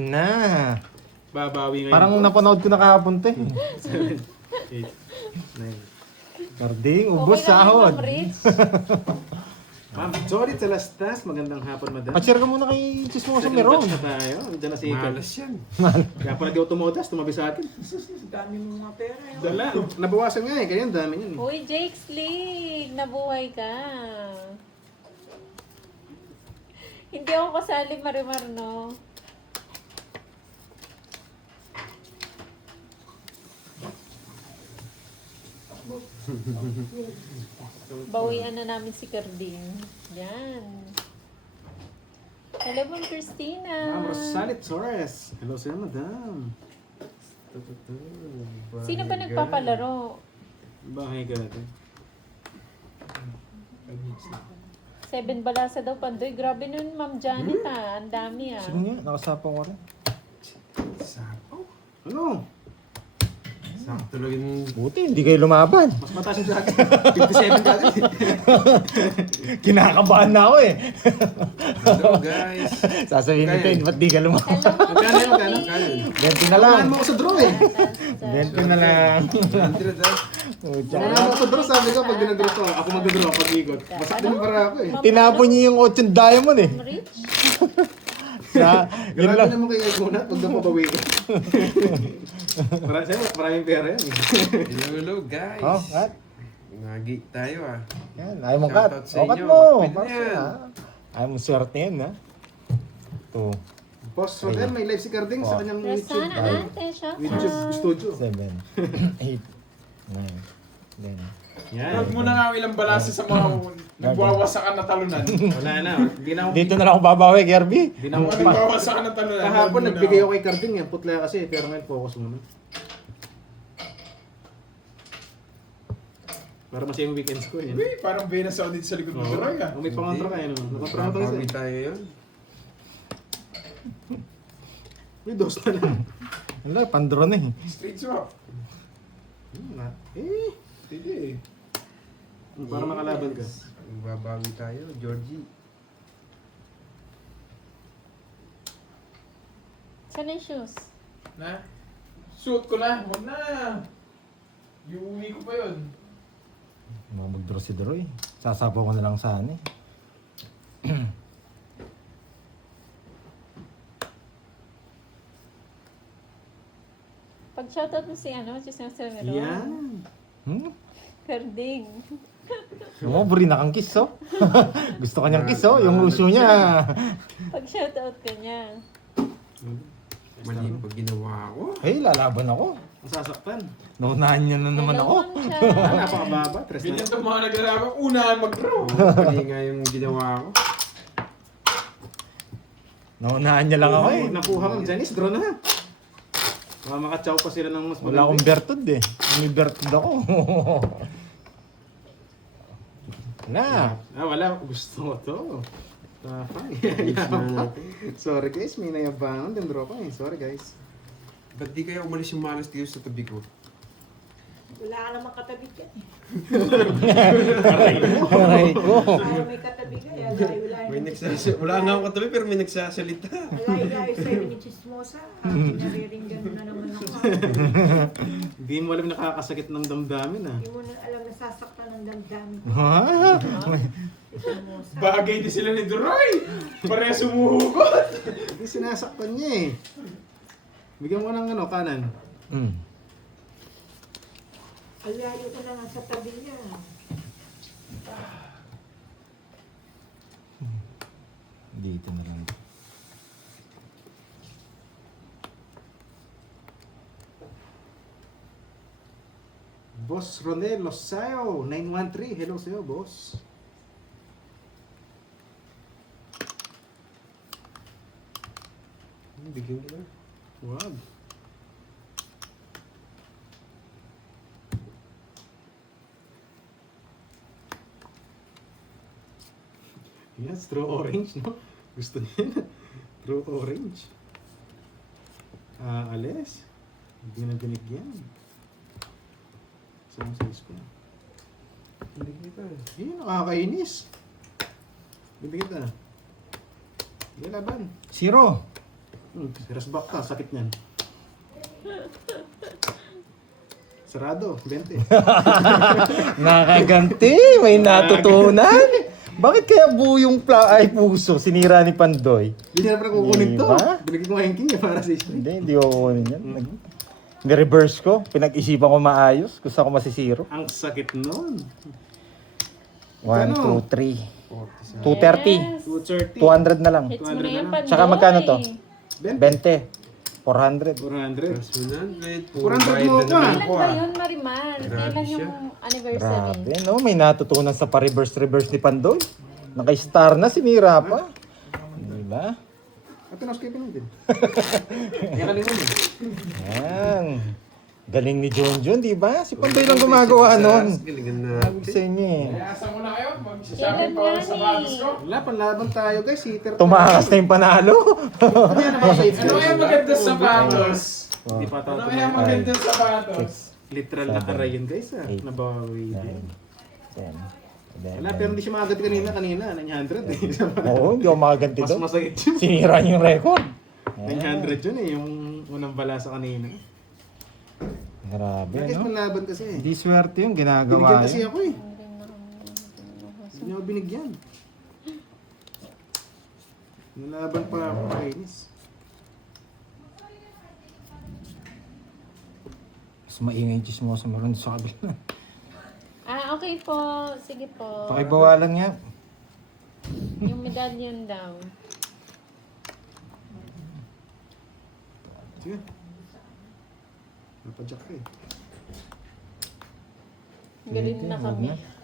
Na. Babawi ngayon. Parang napanood ko na kahapon to eh. 7, 8, 9. Karding, ubos Okay lang yun, sahod. Ma'am Rich. Ma'am, sorry sa lastas. Magandang hapon, madam. Pa-share ka muna kay Chismoso Meron. Congrats na tayo. Diyan na si Iker. Malas yan. Kaya pala di ako tumodas, tumabi sa akin. Dami mong mga pera yun. Dala. Nabawasan nga eh. Kaya ang dami niyan eh. Uy, Jake's League! Nabuhay ka. Hindi ako kasali, Marimar, no? Bawian na namin si Carding. Yan. Hello, Ma'am Christina. Ma'am Rosalit Torres. Hello sa'yo, madam. Sino ba nagpapalaro? Bahay ka natin. 7 balasa daw, Pandoy. Grabe nun, Ma'am Janet, ah. Ang dami, ah. Sige nga, nakasapaw ko rin. Sapaw. Ano? Sakto lang yung... Buti, hindi kayo lumaban. Mas mataas yung jacket. 57 jacket. Kinakabahan na ako eh. Hello guys. Sasabihin nito, Kaya. ba't di ka lumaban? Hello, Ma'am Magkano yun, magkano? Sophie. 20 na lang. Samahan mo ako sa draw eh. 20 na lang. Andrea daw. Oh, Samahan mo ako sa draw. Sabi ko, pag dinadraw ko, ako magdadraw pag ikot. Basak din para ako eh. Tinapon niyo yung 8 diamond eh. Ma'am Rich. Yun Grabe lang. naman kay Kuna, pag na pabawi ko. Maraming pera yan eh. Hello guys. Oh, at? Nagi tayo ah. Yan, ayaw mong cut. Shoutout sa O, cut inyo. mo. Pwede Para na sa'yo, yan. ha? Ayaw mong swerte yan, ha? Ito, Boss Rodel, may live si Carding sa kanyang YouTube. Rosana, ate, shout YouTube out. studio. 7, 8, 9, then. Yan. Huwag mo na nga ilang balasa sa mga nagwawasakan na talunan. Wala na. Hindi na ako. Dito na lang ako babawi, Kirby. Hindi na ako. Nagwawasakan na talunan. Kahapon Huwag mo na nagbigay ako. ako kay Carding yan. Putla kasi. Pero ngayon focus muna. Para masaya yung weekends ko yan. Uy, parang Venus sa audit sa likod ng Roy ah. May pangontra ka yun. Nakontra mo tayo Babawi sa'yo. tayo yun. May dos na lang. Wala, pandro na eh. Straight swap. Eh. Hindi eh. Para makalaban ka. Babawi tayo, Georgie. Saan yung shoes? Na? Suot ko na. Huwag na. Iuwi ko pa yun. Mga mag-draw si Droy. Sasapaw ko na lang sana eh. Pag shoutout mo si ano, si Sir Meron. Yan. Carding. Oo, buri na kang kiss, oh. Gusto ka niyang kiss, oh. Yung uso niya. Pag shoutout ka niya. Mali pag ginawa ko. Hey, lalaban ako. Masasaktan. Naunahan niya na naman ako. Hello, Ma'am Cha. Napakababa. Tres na. Ganyan itong mga naglalaban. Unahan mag-draw. Mali nga yung ginawa ko. Naunahan niya lang ako eh. Nakuha mo. Janice, draw na. Makakachaw pa sila ng mas Wala akong bertud eh. May bertud ako. Na. Wala. Gusto ko to. Sorry guys, may nayabangan din draw pa eh. Sorry guys. Ba't di kaya umalis yung malas dito sa tabi ko? Wala ka namang katabi ka. Aray ko. Ayaw may katabi ka. Wala nga akong katabi pero may nagsasalita. Layo sa'yo ni Chismosa. Nariringgan mo na naman ako. Hindi mo alam nakakasakit ng damdamin ah. Hindi mo na alam nasasaktan ng damdamin. Chismosa. Bagay din sila ni Duroy. Pareha sumuhugot. Hindi sinasaktan niya eh. Bigyan mo ng ano, kanan. Alayo ko na nga sa tabi niya. Dito na lang. Boss Ronel Losayo, 913. Hello sa'yo, boss. Bigyan ko na. Wow. Yes, true orange, no? Gusto niya na. True orange. Ales. Hindi na binigyan. Saan size ko? Hindi kita. Hindi, nakakainis. Bibigyan ka. Hindi laban. 0. Rasbak ka, sakit niyan. Sarado, 20. Nakaganti, may natutunan. Bakit kaya buo yung puso sinira ni Pandoy? Hindi na pala kukunin to. Diba? Binigyan ko nga yung king niya para sa history. Hindi ko kukunin yan. Ni-reverse ko, pinag-isipan ko maayos, gusto ko masisiro. Ang sakit nun. 1, Ano? 2, 3. 40 230. 230. 200 na lang. Hits mo na 200 yan, na. Pandoy. Tsaka magkano to? 20. 20. 400. 400. Plus 100. 400 mo pa. Kailan ba yun, Marimar? Grabe Kailan yung siya. anniversary? Grabe, no? May natutunan sa pa-reverse ni Pandoy. Naka-star na, sinira pa. Diba? At na-skipin din. Yan kanina mo. Yan. Galing ni John, di ba? Si Pandoy lang gumagawa nun. Galingan na. Sabi ko sa inyo eh. Asa mo na kayo? Magsasabi Kailan pa ako yan sa eh? batas ko. Wala, panlaban tayo guys. Hitter tayo. Tumakas na yung panalo. Ano kaya maganda sa batos? Hindi pa tayo Ano kaya maganda sa batos? Literal na karay yun guys ah. Eight. Nabawi din. 10. Wala, pero hindi siya makagat kanina. 900 eh. Oo, hindi ako makaganti Mas doon. masakit yun. Sinira niyo yung record. 900 yun eh, yung unang bala sa kanina. Grabe, Guys, no? panlaban kasi eh. Hindi swerte yung ginagawa Binigyan kasi yun. ako eh. Hindi niya ako binigyan. Nalaban pa ako kainis. Mas maingay yung chismosa mo rin sa kabila. Okay po. Sige po. Pakibawalan nga. Yung medallion daw. Sige. Napadyak ka eh. Galing na kami. Huwag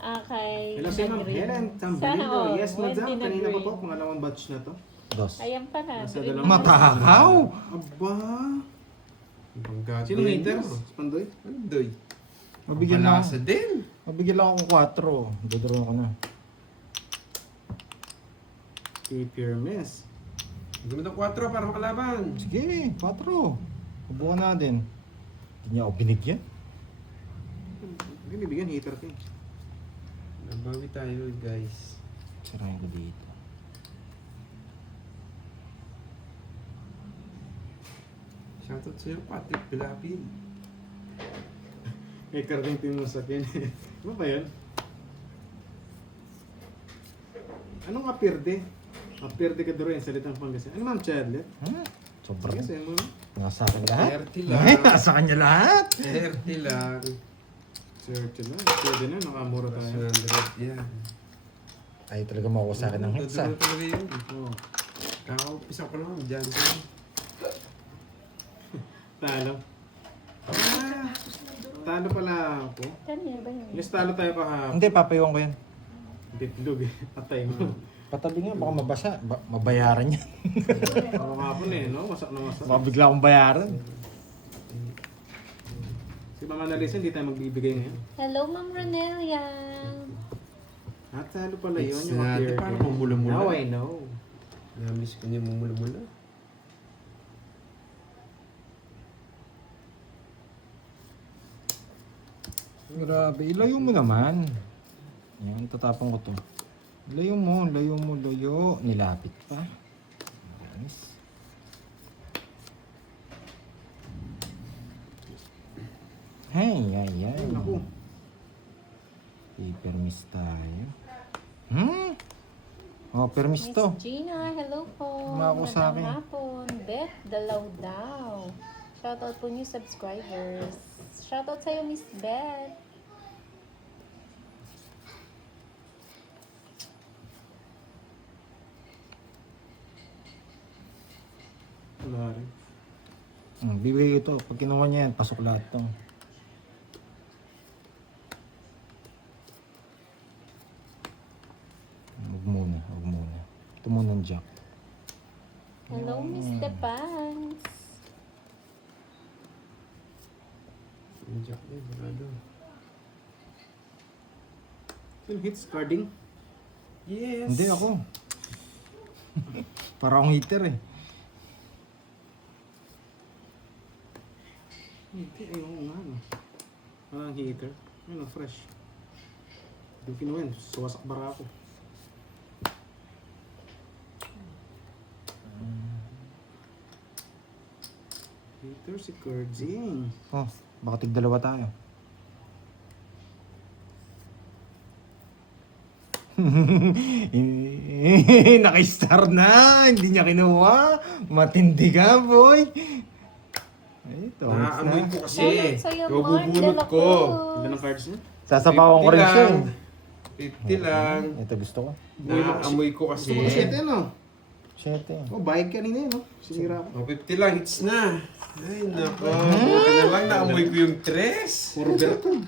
Okay. Hello si Ma'am nag-ring. Helen Sana Tambalindo. all. Yes, madam. Wendy Kanina pa nag-ring. po, pangalawang batch na to. Dos. Ayan pa na. Nasa green dalawang na. Matakaw! Aba! Ibang gabi. Sino hater? Pandoy? Pandoy. Mabigyan lang. Malasa din. Mabigyan lang akong 4. Dodoro ko na. Keep your mess. Hindi mo na 4 para makalaban. Sige, 4. Subukan natin. Hindi niya ako binigyan. Hindi bibigyan, hater ka eh. Nabawi tayo guys. Sirahin ko dito. Shoutout sa'yo Patrick Pilapin. May karating tinusakyan eh. Ano ba yan? Anong apirde? Apirde ka doon yung salitang Pangasinan. Ano ma'am, Charlotte? Sobrang. Sige, sa'yo mo. Nasa akin lahat. 30 lang. Ay, nasa kanya lahat. 30 lang. Search lang. Pwede na, nakamura Plus tayo. 100 yan. Ay, talaga makuha sa akin ng hits ah. Dodoro talaga yun. Oo. Kakaumpisa ko lang. Diyan sa'yo. Talo. Ah, talo pala ako. Kanya ba yun? Yes, talo tayo kahapon. Hindi, papayong ko yan. Bitlog eh. Patay mo. Patabi nga, baka mabasa. Mabayaran niya. Ako kahapon eh, no? Wasak na wasak. Baka bigla akong bayaran. Si Mama Annalisa, hindi tayo magbibigay ngayon. Hello, Ma'am Ronelia. Ah, talo pala yun. It's Yung natin, appear parang din. mamula-mula. Now I know. Namiss ko niya mumula-mula. Grabe, ilayo mo naman. Yan, tatapang ko to. Layo mo, layo. Nilapit pa. Yes. Hey, ay. Ay, naku. Permis tayo. Oh, permis Miss to. Gina, hello po. Umako sa akin. Magandang hapon. Beth Dalaw daw. Shoutout po niyo subscribers. Shoutout sa'yo, Miss Beth. Wala rin. Bibigay ito. Pag kinuha niya yan, pasok lahat to. Huwag muna. Ito muna ang jack. Hello, Miss Depans. Yung jack na yun, sarado. Sino hits carding? Yes! Hindi ako. Para akong hitter eh. Hindi, ayun nga no. Parang heater. Ayun, fresh. Yung kinuhin, suwasak bara ako. Hater si Kurdzing. Oh, baka tig-dalawa tayo. Naka-star na! Hindi niya kinuha! Matindi ka, boy! Ay, ito. Naaamoy ko kasi. Shoutout sa'yo, Ikaw Mark bubunot de la ko. Ganda ng Cruz. cards niya. Sasapawan ko rin siya. 50 lang. Ito gusto ko. Naaamoy ko kasi. Gusto ko 7 no? 7. Oh, bayad kanina yun no? Sinira ko. Oh, 50 lang, hits na. Ay, nako. Buti na lang, naamoy ko yung 3. Puro Bertud.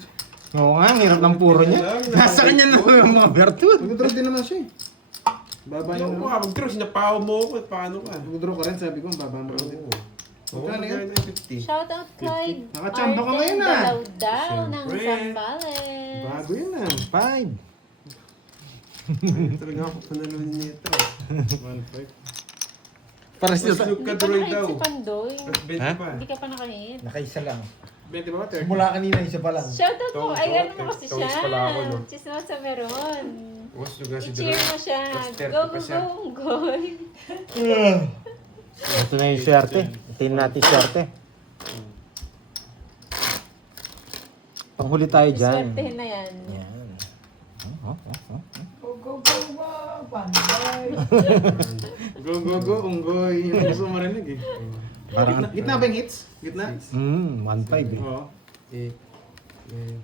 Oo nga, ang hirap ng puro niya. Nasa kanya na yung mga virtud. Mag-draw din naman siya eh. Baba Ayaw yung ko ka, mag-draw, sinapaw mo ako. Paano ka? Mag-draw ka rin, sabi ko, baba mo rin. Oo, Magkano yan? magkano yung 50? Shoutout kay Nakachamba ka Arden ngayon, ah. Dalawdaw ng Siyempre. Zambales. Bago yun ah. 5. Ay, talaga ako panalunin niya ito. 1-5. Para Mas sila. look Hindi ka pa droid nakahit daw. si Pandoy. Mas 20 Ha? pa. Hindi ka pa nakahit. Nakaisa lang. 20 ba? 30? Mula kanina, isa pa lang. Shoutout mo. Tawag Ay, ko, ano mo kasi tawag siya. pala ako, no? Chismosa meron. Mas lugar si I-cheer droid. mo siya. Mas 30 Go, pa go, siya. go, Unggoy. Ito na yung swerte. Tingnan natin yung swerte. Panghuli tayo dyan. Swertehin na yan. Yan. Go, go, go, go, Pandoy. Go, go, go, unggoy. Yun ang gusto mo marinig eh. Parang, Gitna ba yung hits? Gitna? 1.5 eh. Oo. 8, 9,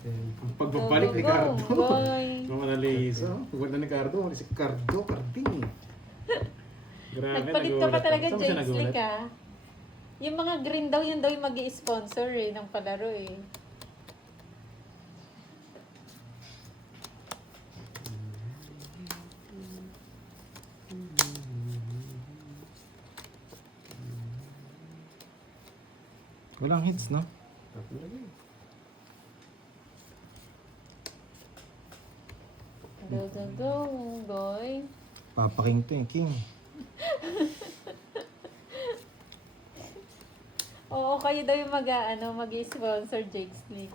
10. Ang Go, pagbabalik go, ni go, Cardo. Unggoy. Mama na Lisa. Pagwala ni Cardo. Si Cardo, Carding. Grabe, Nagpalit ka pa nagulat talaga, ako. Saan siya James nagulat? Lee ka. Yung mga green daw, yun daw yung mag-i-sponsor eh, ng palaro eh. Walang hits, no? Go, go, go, Unggoy. Papaking to yung king. Oo, kayo daw yung mag-i-sponsor, James Lee.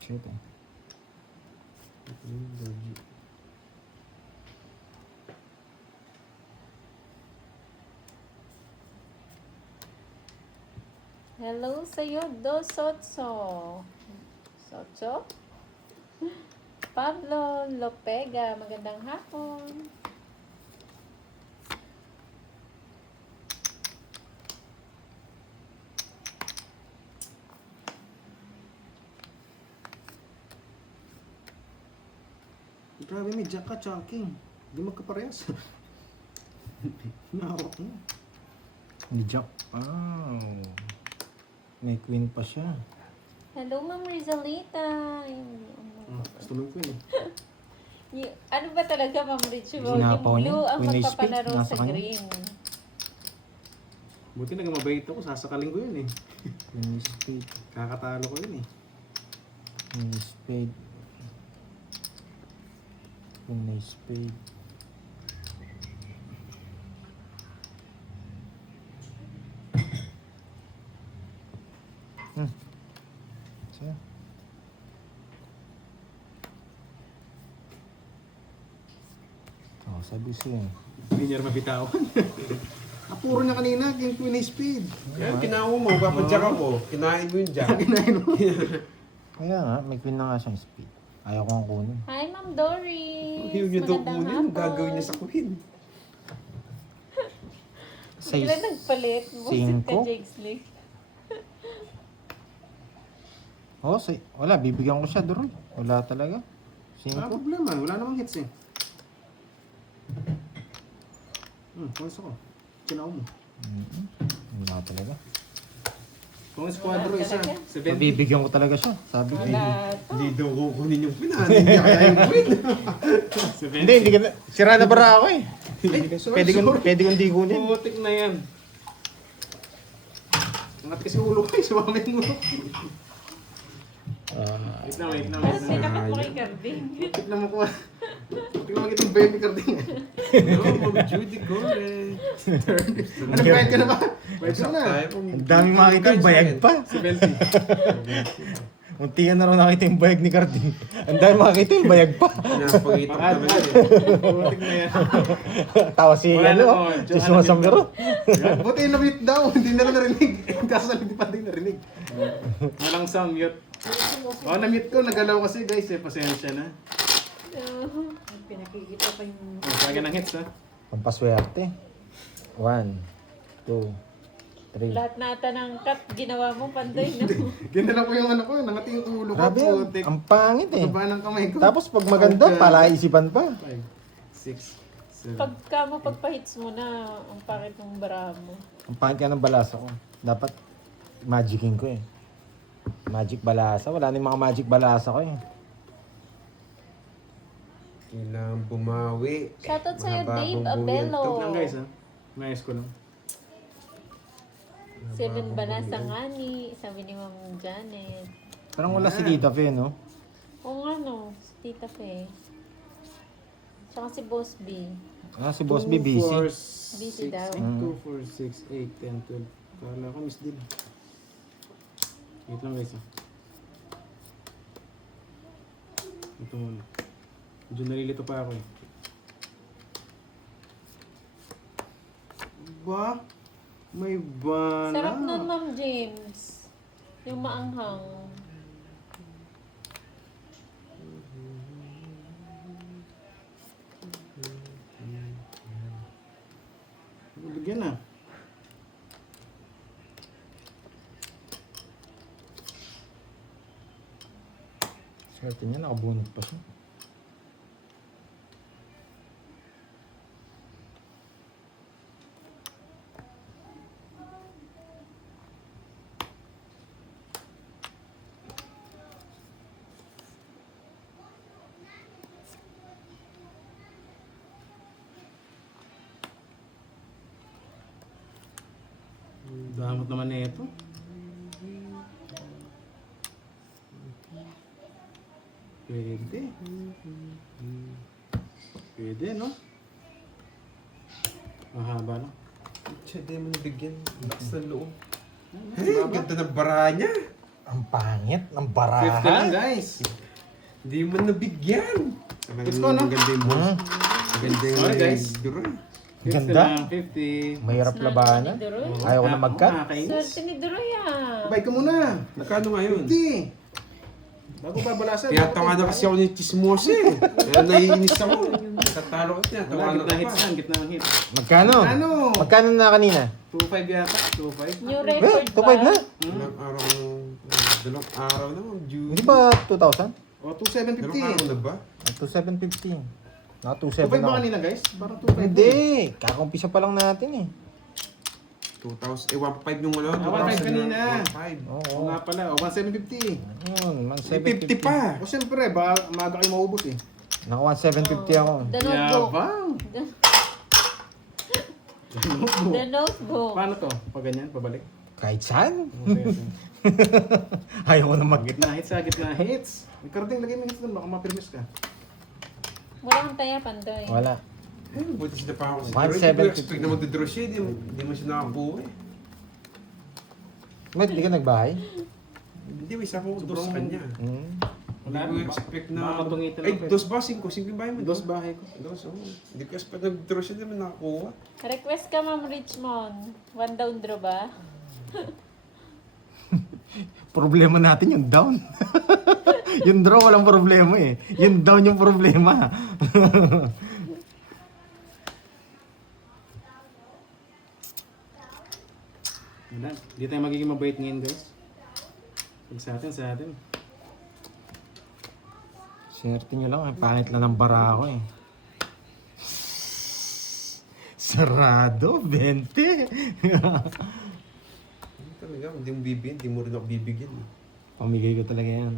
Shit eh. Hello sa'yo, Do Sotso. Sotso? Pablo Lopega, magandang hapon. Grabe, may jack ka, chunking. Hindi magkaparehas. Nahawak mo. Ni Jack. Wow. May queen pa siya. Hello, Ma'am Rizalita. Gusto mo yung queen eh. Ano ba talaga, Ma'am Rich? Yung Sinapaw niya? blue ang Queen Ace magpapalaro Spade, nasa sa kanya. green. Buti nagamabait ako, sasakaling ko yun eh. Queen spade. Kakatalo ko yun eh. Queen spade. Queen spade. Siya. Oh, sabi siya. Hindi niya rin mabitawan. Puro niya kanina, yung queen ace spade. Yan, kinaho mo, papadyak ako. Kinain mo yung jack. Kinain mo. Kaya nga, may queen na nga siyang spade. Ayaw ko nga kunin. Hi, Ma'am Doris. Yung niya daw Magandang kunin, hapon. gagawin niya sa queen. Sila nagpalit. Busit ka, 5. James Lee. Oh, wala, bibigyan ko siya doon. Wala talaga. Wala 5. problema, wala namang hits eh. Kung ko. Kinaw mo. Wala talaga. Kung squadro isa, 70. Bibigyan ko talaga siya. Sabi ko. Wala to. Hindi daw kukunin yung queen. Hindi niya kaya yung queen. Hindi ka na. Sira na bara ako eh. Sorry. Pwede kong di kunin. Putik na yan. Angat kasi ulo ko eh, sumamin mo. Wait na, wait na, Ano wait na. sinakat mo kay Carding? Putik na mo ko. Putik na magitong baby carding. No, Ma'am Judy Gore. Ano, bayad ka na ba? Bayad ka na. Tayo, Ang dami makita, bayag pa. 70. Muntikan na rin nakita yung bayag ni Carding. Ang dahil makakita yung bayag pa. Pinapakita ko Ad, talaga ad. eh. Putik na yan. Tawa si Wala na, ano, oh, si Johanna sumasambero. Yan. Buti na-mute daw. Hindi na lang narinig. Kaso hindi pa din narinig. Walang sound mute. Oh, na-mute ko. Nagalaw kasi guys eh. Pasensya na. Pinakikita pa yung... Oh, kaya ng hits ha. Pampaswerte. 1, 2, 3. Lahat nata ng cut, ginawa mo panday na. Ginala ko yung ano ko. Nangati yung ulo ko. Grabe yan. Putik. Ang pangit eh. Baba ng kamay ko. Tapos pag maganda, palaisipan pa. 5, 6, 7. Pagka mo pagpa-hits mo na, ang pangit ng bara mo. Ang pangit ka ng balasa ko. Dapat magicking ko eh. Magic balasa. Wala na yung mga magic balasa ko eh. Kailangan bumawi. Shoutout sa'yo, Mga Dave bagong Abelo. buhay Lang guys ha. Ngayos ko lang. 7 ba na sa ngani, sabi ni Ma'am Janet. Parang wala si Tita Fe, no? Oo nga no, si Tita Fe. Tsaka si Boss B. Ah, si Boss B busy. 2, 4, Busy 6, daw. 2, 4, 6, 8, 10, 12. Kala ko miss din. Wait lang guys ha. Ito muna. Medyo nalilito pa ako eh. Ba? May bana. Sarap nun, Ma'am James. Yung maanghang. Bigyan na. Swerte niya, nakabunot pa siya. Damot naman na ito. Pwede. Pwede, no? Mahaba, no? Siya, di mo nabigyan. Lakas ng loob. Eh, ang ganda ng bara niya. Ang pangit ng 50 lang, barahan. guys. Di mo nabigyan. Let's go, no? Ang ganda yung boss. Hmm, Ang ganda yung Sorry, guys. duro. 50 Ganda. lang, 50. mahirap labanan. Ni Duroy. Ayaw ko na mag-cut. Nakakainis. Swerte ni Duroy ah. Bye ka muna. Magkano ngayon? 50. Bago pa balasan. Kaya tawa na kasi ako ni Chismos eh. Kaya naiinis ako. Tatalo ko siya. Wala, Tawa na gitna ka hits pa. yan, gitna ng hits. Magkano? Ano? Magkano na kanina? 2.5 yata, 2.5. New Eh, record 2.5 na? Ilang araw, dalawang araw na, June. Hindi ba 2,000? O, Dalawang araw 2.750. na ba? 2,750. Naka 2.5 2,700 ba ako. kanina guys? Parang 2.5. Hindi. Kakumpisa pa lang natin eh. 2,000, 1.5 yung wala. 1.5 kanina. 1.5. Oo Oo. nga pala, o 1.750. Yun, man May 50 pa. O siyempre, maaga kayo maubos eh. Naka 1,750 ako. The notebook. Yabang! The notebook. Paano to? Pag ganyan, pabalik? Kahit saan? Okay, okay. Ayaw ko na mag Gitna hits ha, gitna hits. Ikaw din, lagay mo hits doon, baka mapirmis ka. Wala kang taya, Pandoy. Wala. Eh, buti sila pa ako. 1.750. Hindi ko expect na magdodro siya. Hindi mo siya nakabuo eh. Met, di ka nagbahay? Hindi, may isa ko dos sa kanya. Hmm. Hindi ko expect na... baka tungitan Ay, lang, dos ba? 5 yung bahay mo. Dos bahay ko. Dos, oo. Hindi ko expect na magdodro siya. Hindi mo nakakuha. Request ka, Ma'am Richmond. 1 down draw ba? Problema natin yung down. Yung draw walang problema eh. Yung down yung problema. Wala, hindi tayo magiging mabait ngayon guys. Pag sa atin, sa atin. Swerte nyo lang, eh. Pangit lang ng bara ako eh. Sarado, 20. Talaga, hindi mo bibigyan. Hindi mo rin ako bibigyan. eh. Pamigay ko talaga yan.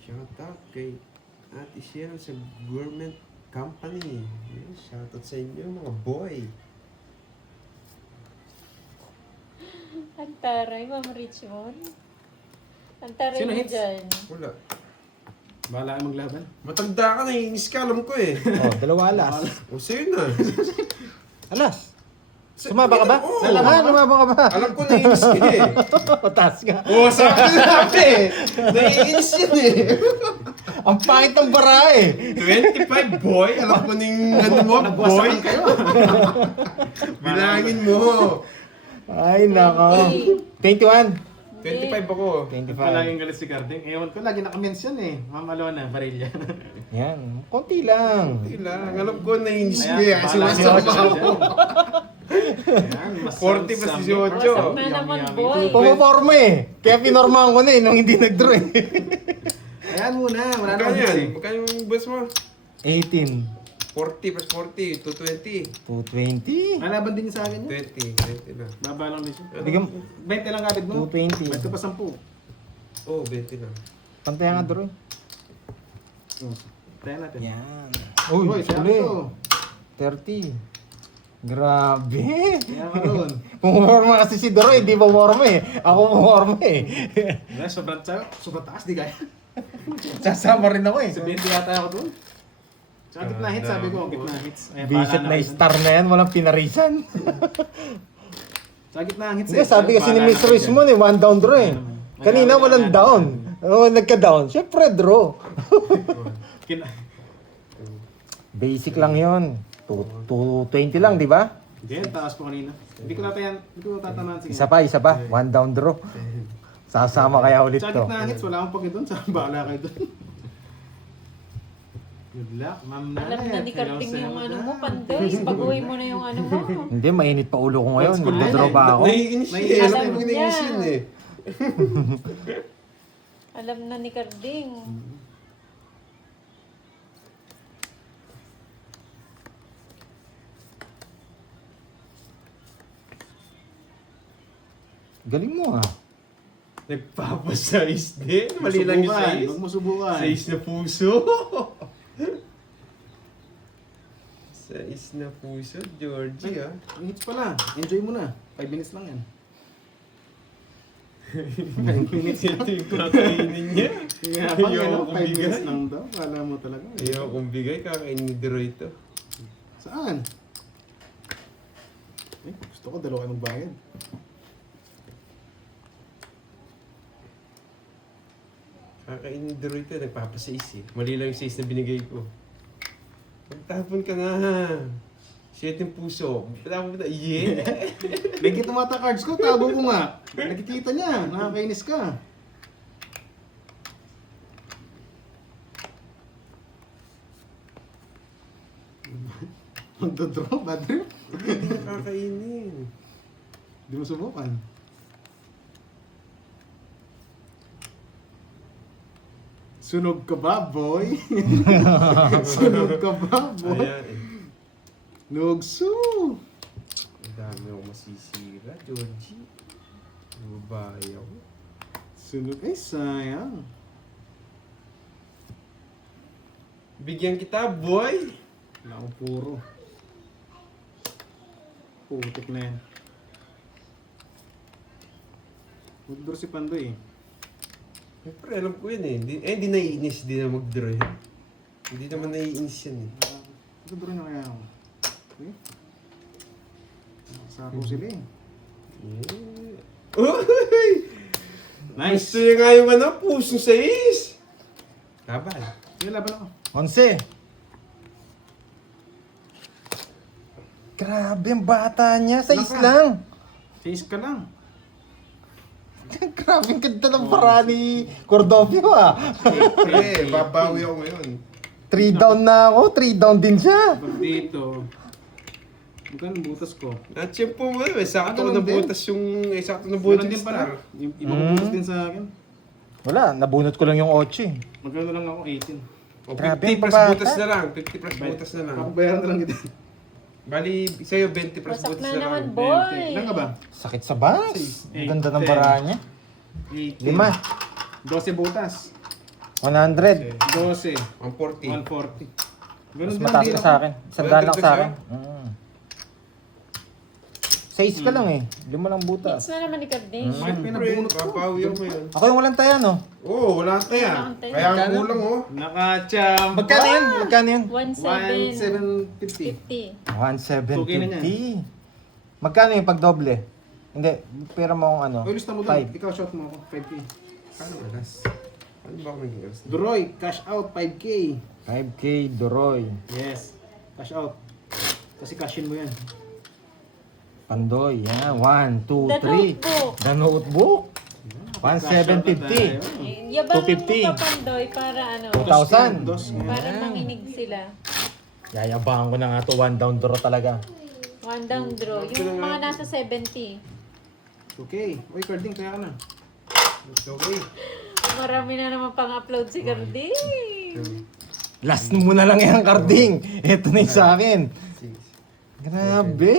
Shout out kay Ate Cheryl sa government company. Yes, shout out sa inyo mga boy. Ang taray, Ma'am Richmond. Ang taray Sino mo hits? dyan. Wala. Bahala ka maglaban. Matanda ka, naiinis ka, alam ko eh. Oh, dalawa alas. O sa'yo na. Alas. Sumaba ka ba? Oo. Lumaba ka ba? Alam ko naiinis ka eh. Mataas ka. Oo, sabi natin eh. Naiinis yan eh. Ang pangit ng bara eh. 25 boy, alam ko ning ano mo, boy. Bilangin mo. Ay, nako. 21. 25 ako. 25. Palaging galit si Carding. Ewan ko, lagi naka-mention eh. Ma'am Alona, Barilla. Yan. Konti lang. Hindi lang, alam ko naiinis ka Ayan, eh. Kasi bahala masama ka ako. dyan. Ayan, 40 pa si Jojo. Wasak na naman, boy. Pumaporma eh. Kaya pinormahan ko na eh nung hindi nag-draw eh. Ayan muna, wala Magkano nang yan? hits eh. Magkano yung boss mo? 18. 40 plus 40, 220. 220. Malaban din sa akin yun. 20 na. Baba lang din siya. Bigyan 20 lang kapit mo. 220. 20 pa 10. Oo, 20 na. Pantay nga draw eh. Tayo natin. Yan. Uy, Uy, sabi suli. ko. 30. Grabe. Kaya ka ron. Pumorma kasi si Doro, hindi pumorma eh. Ako pumorma eh. Kaya sobrang taas, di kaya. Sasama rin ako eh. Sa 20 yata ako doon. Sa gitna hits, sabi ko, gitna hits. Ayan, Visit bahala na kayo. star na yan, walang pinarisan. Sa gitna hits Hindi, sabi kasi ni Miss Rismon eh, one down draw eh. Kanina walang down. Oo, nagka-down. Siyempre draw. Basic lang yun. 220 lang, di ba? Hindi, taas po kanina. Hindi ko tatamaan. Sige. Isa pa. One down draw. Sasama kaya ulit Sa to. gitna hits, wala akong pag doon. Sa bahala kayo doon. Good luck, ma'am na. Alam na ni Karting yung ano mo, Pandoy. Pag-uwi mo na yung ano mo. Hindi, mainit pa ulo ko ngayon. Old school Nagdraw din pa ako. Naiinis siya eh. Alam Alam ko niya. naiinis yun eh. Alam na ni Karding. Galing mo ah. Nagpapasize din. Mali lang yung size. Huwag mo subukan. Size na puso. Size na puso, Georgie ah. Ang hits pala. Enjoy mo na. 5 minutes lang yan. Ito yung kakainin niya. Kaya pa, Ayoko 5 minutes bigay. lang daw. Kala mo talaga. Ayaw kong bigay, kakainin ni Dero ito. Saan? Gusto ko dalawa kayo magbayad. Kakainin ni Dero ito, nagpapasize eh. Mali lang yung size na binigay ko. Magtapon ka na. Shit yung puso. Patapon mo na. Yeah! Nakikita mo ata cards ko, tabo ko nga. Nakikita niya, nakakainis ka. Magdodraw, bad trip. Hindi niya kakainin. Di mo subukan. Sunog ka ba, boy? Sunog ka ba, boy? Ayan eh. Nugso! Ang dami akong masisira, Georgie. Babae ako. Sunog, ay sayang. Bigyan kita, boy! Wala akong puro. Putik na yan. Mag-draw si Pandoy eh. Siyempre, alam ko yun eh. Hindi naiinis, hindi na mag-draw yan. Hindi naman naiinis yan eh. Mag-draw na kaya ako. Okay? Sako sila eh. Yeah. Uy! Nice! Gusto niya nga yung ano, puso sa is! Laban. Sige, laban ako. 11. Grabe ang bata niya. Sa Laka. lang. Face ka lang. Grabe ang ganda ng para ni Cordovio ah. Pre, babawi ako ngayon. 3 down na ako. 3 down din siya. Pag dito, magkano butas ko? Natsyempo mo eh. Sakto ko ganun nabutas yung... sakto Meron nabutas din yung pala. star. Ibang butas din sa akin. Wala, nabunot ko lang yung 8 eh. Magkano lang ako? 18. O, Grabe, 50 plus bata. butas na lang. 50 plus butas na lang. Papabayaran na lang kita. Bali, sa'yo 20 plus Wasak butas na na naman, lang. boy. Ilan ka ba? Sakit sa bangs. Ang ganda ng 10. paraan niya. 18. 12 5. butas. 100. 12. 140. 140. Ganun Mas din mataas ang ka deal sa ako. akin. 100 lang sa akin. Dagdag 6 ka lang eh. 5 lang butas. Hits na naman ni Karding. Bakit Siyempre, pinabunot ko? babawi ako ngayon. Ako yung walang taya no? Oo, wala ka yan. Wala kang tayo. Kaya ang kulang oh. Nakachamba! Magkano yun? Magkano yun? 1750. 1750. 50. 2K na 1,750. Magkano yung pag doble? Hindi, pera mo akong ano. O, lista mo doon. 5. Ikaw, shot mo ako. 5K. Paano alas? Ano ba ako naging alas? Duroy, cash out 5K. 5K, Doroy. Yes. Cash out. Kasi cashin mo yan. Pandoy, yan. 1, 2, The 3. notebook. The notebook. 1,750. Yabangin 250. mo pa, Pandoy, para ano, 2,000. Dos. para manginig sila. Yayabangan ko na nga to. 1 down draw talaga. One down draw. Yung mga nasa 70. Okay. Uy, Carding, kaya ka na. Okay. Marami na naman pang-upload si Gardi. Last mo na lang yan, Carding. Ito na yung sa akin. 6, Grabe.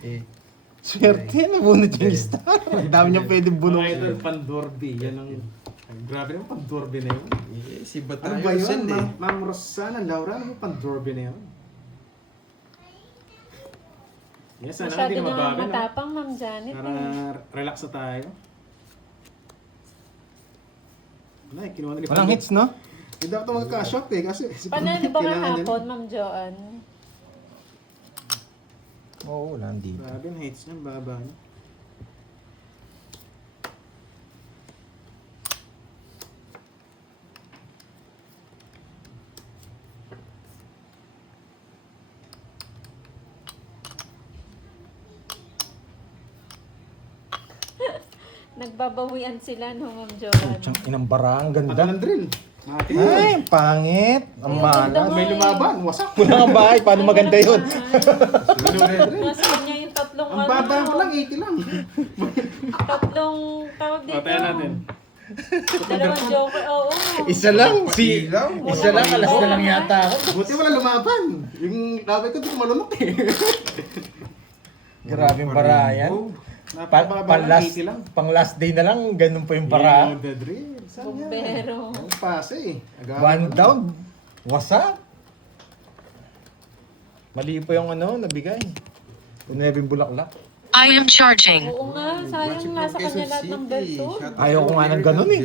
8. Swerte, nabunot yung star. Ang dami niya pwedeng Mga bunot. idol, Pandorby. Yan ang... Ay, grabe naman, Pandorby na yun. Si Ano Batayo ba yun? Sand eh. Ma'am Rosana, Laura, ano ba Pandorby na yun? Yes, sana Masyado hindi na na mabagal. no? matapang, Ma'am Janet. Para relax na tayo. Wala, kinuha na ni Walang hits, no? Hindi ako ito magka-shot eh, kasi... Panalo ba kailangan niya. kahapon, Ma'am Joanne? Oo, wala dito. Grabe na hits niya, baba niya. Nagbabawian sila, no, Ma'am Joanne? Tiyang inambara, ang ganda. Tagal ng drill. Mati. Ay, pangit. Ang Ay, ang ganda malas. mo. May lumaban, wasak. Wala kang bahay, paano maganda yun? Nasa kanya yung tatlong Ang baba ko lang, 80 lang. tatlong tawag dito. Patayan natin. Dalawang joker, oo. Isa lang, isa lang, alas na lang yata ako. Buti wala lumaban. Yung laban ko, di ko malunok eh. Grabe yung bara yan. Napakababa lang, 80 lang. Pang last day na lang, ganun pa yung bara. Yung the drill. Saan yan? Bombero. Ang pase eh. One down, wasak. Mali pa yung ano, nabigay. Kunwebing bulaklak. I am charging. Oo nga, sayang nasa kanya lahat ng bertol. Ayaw ko nga ng ganun eh.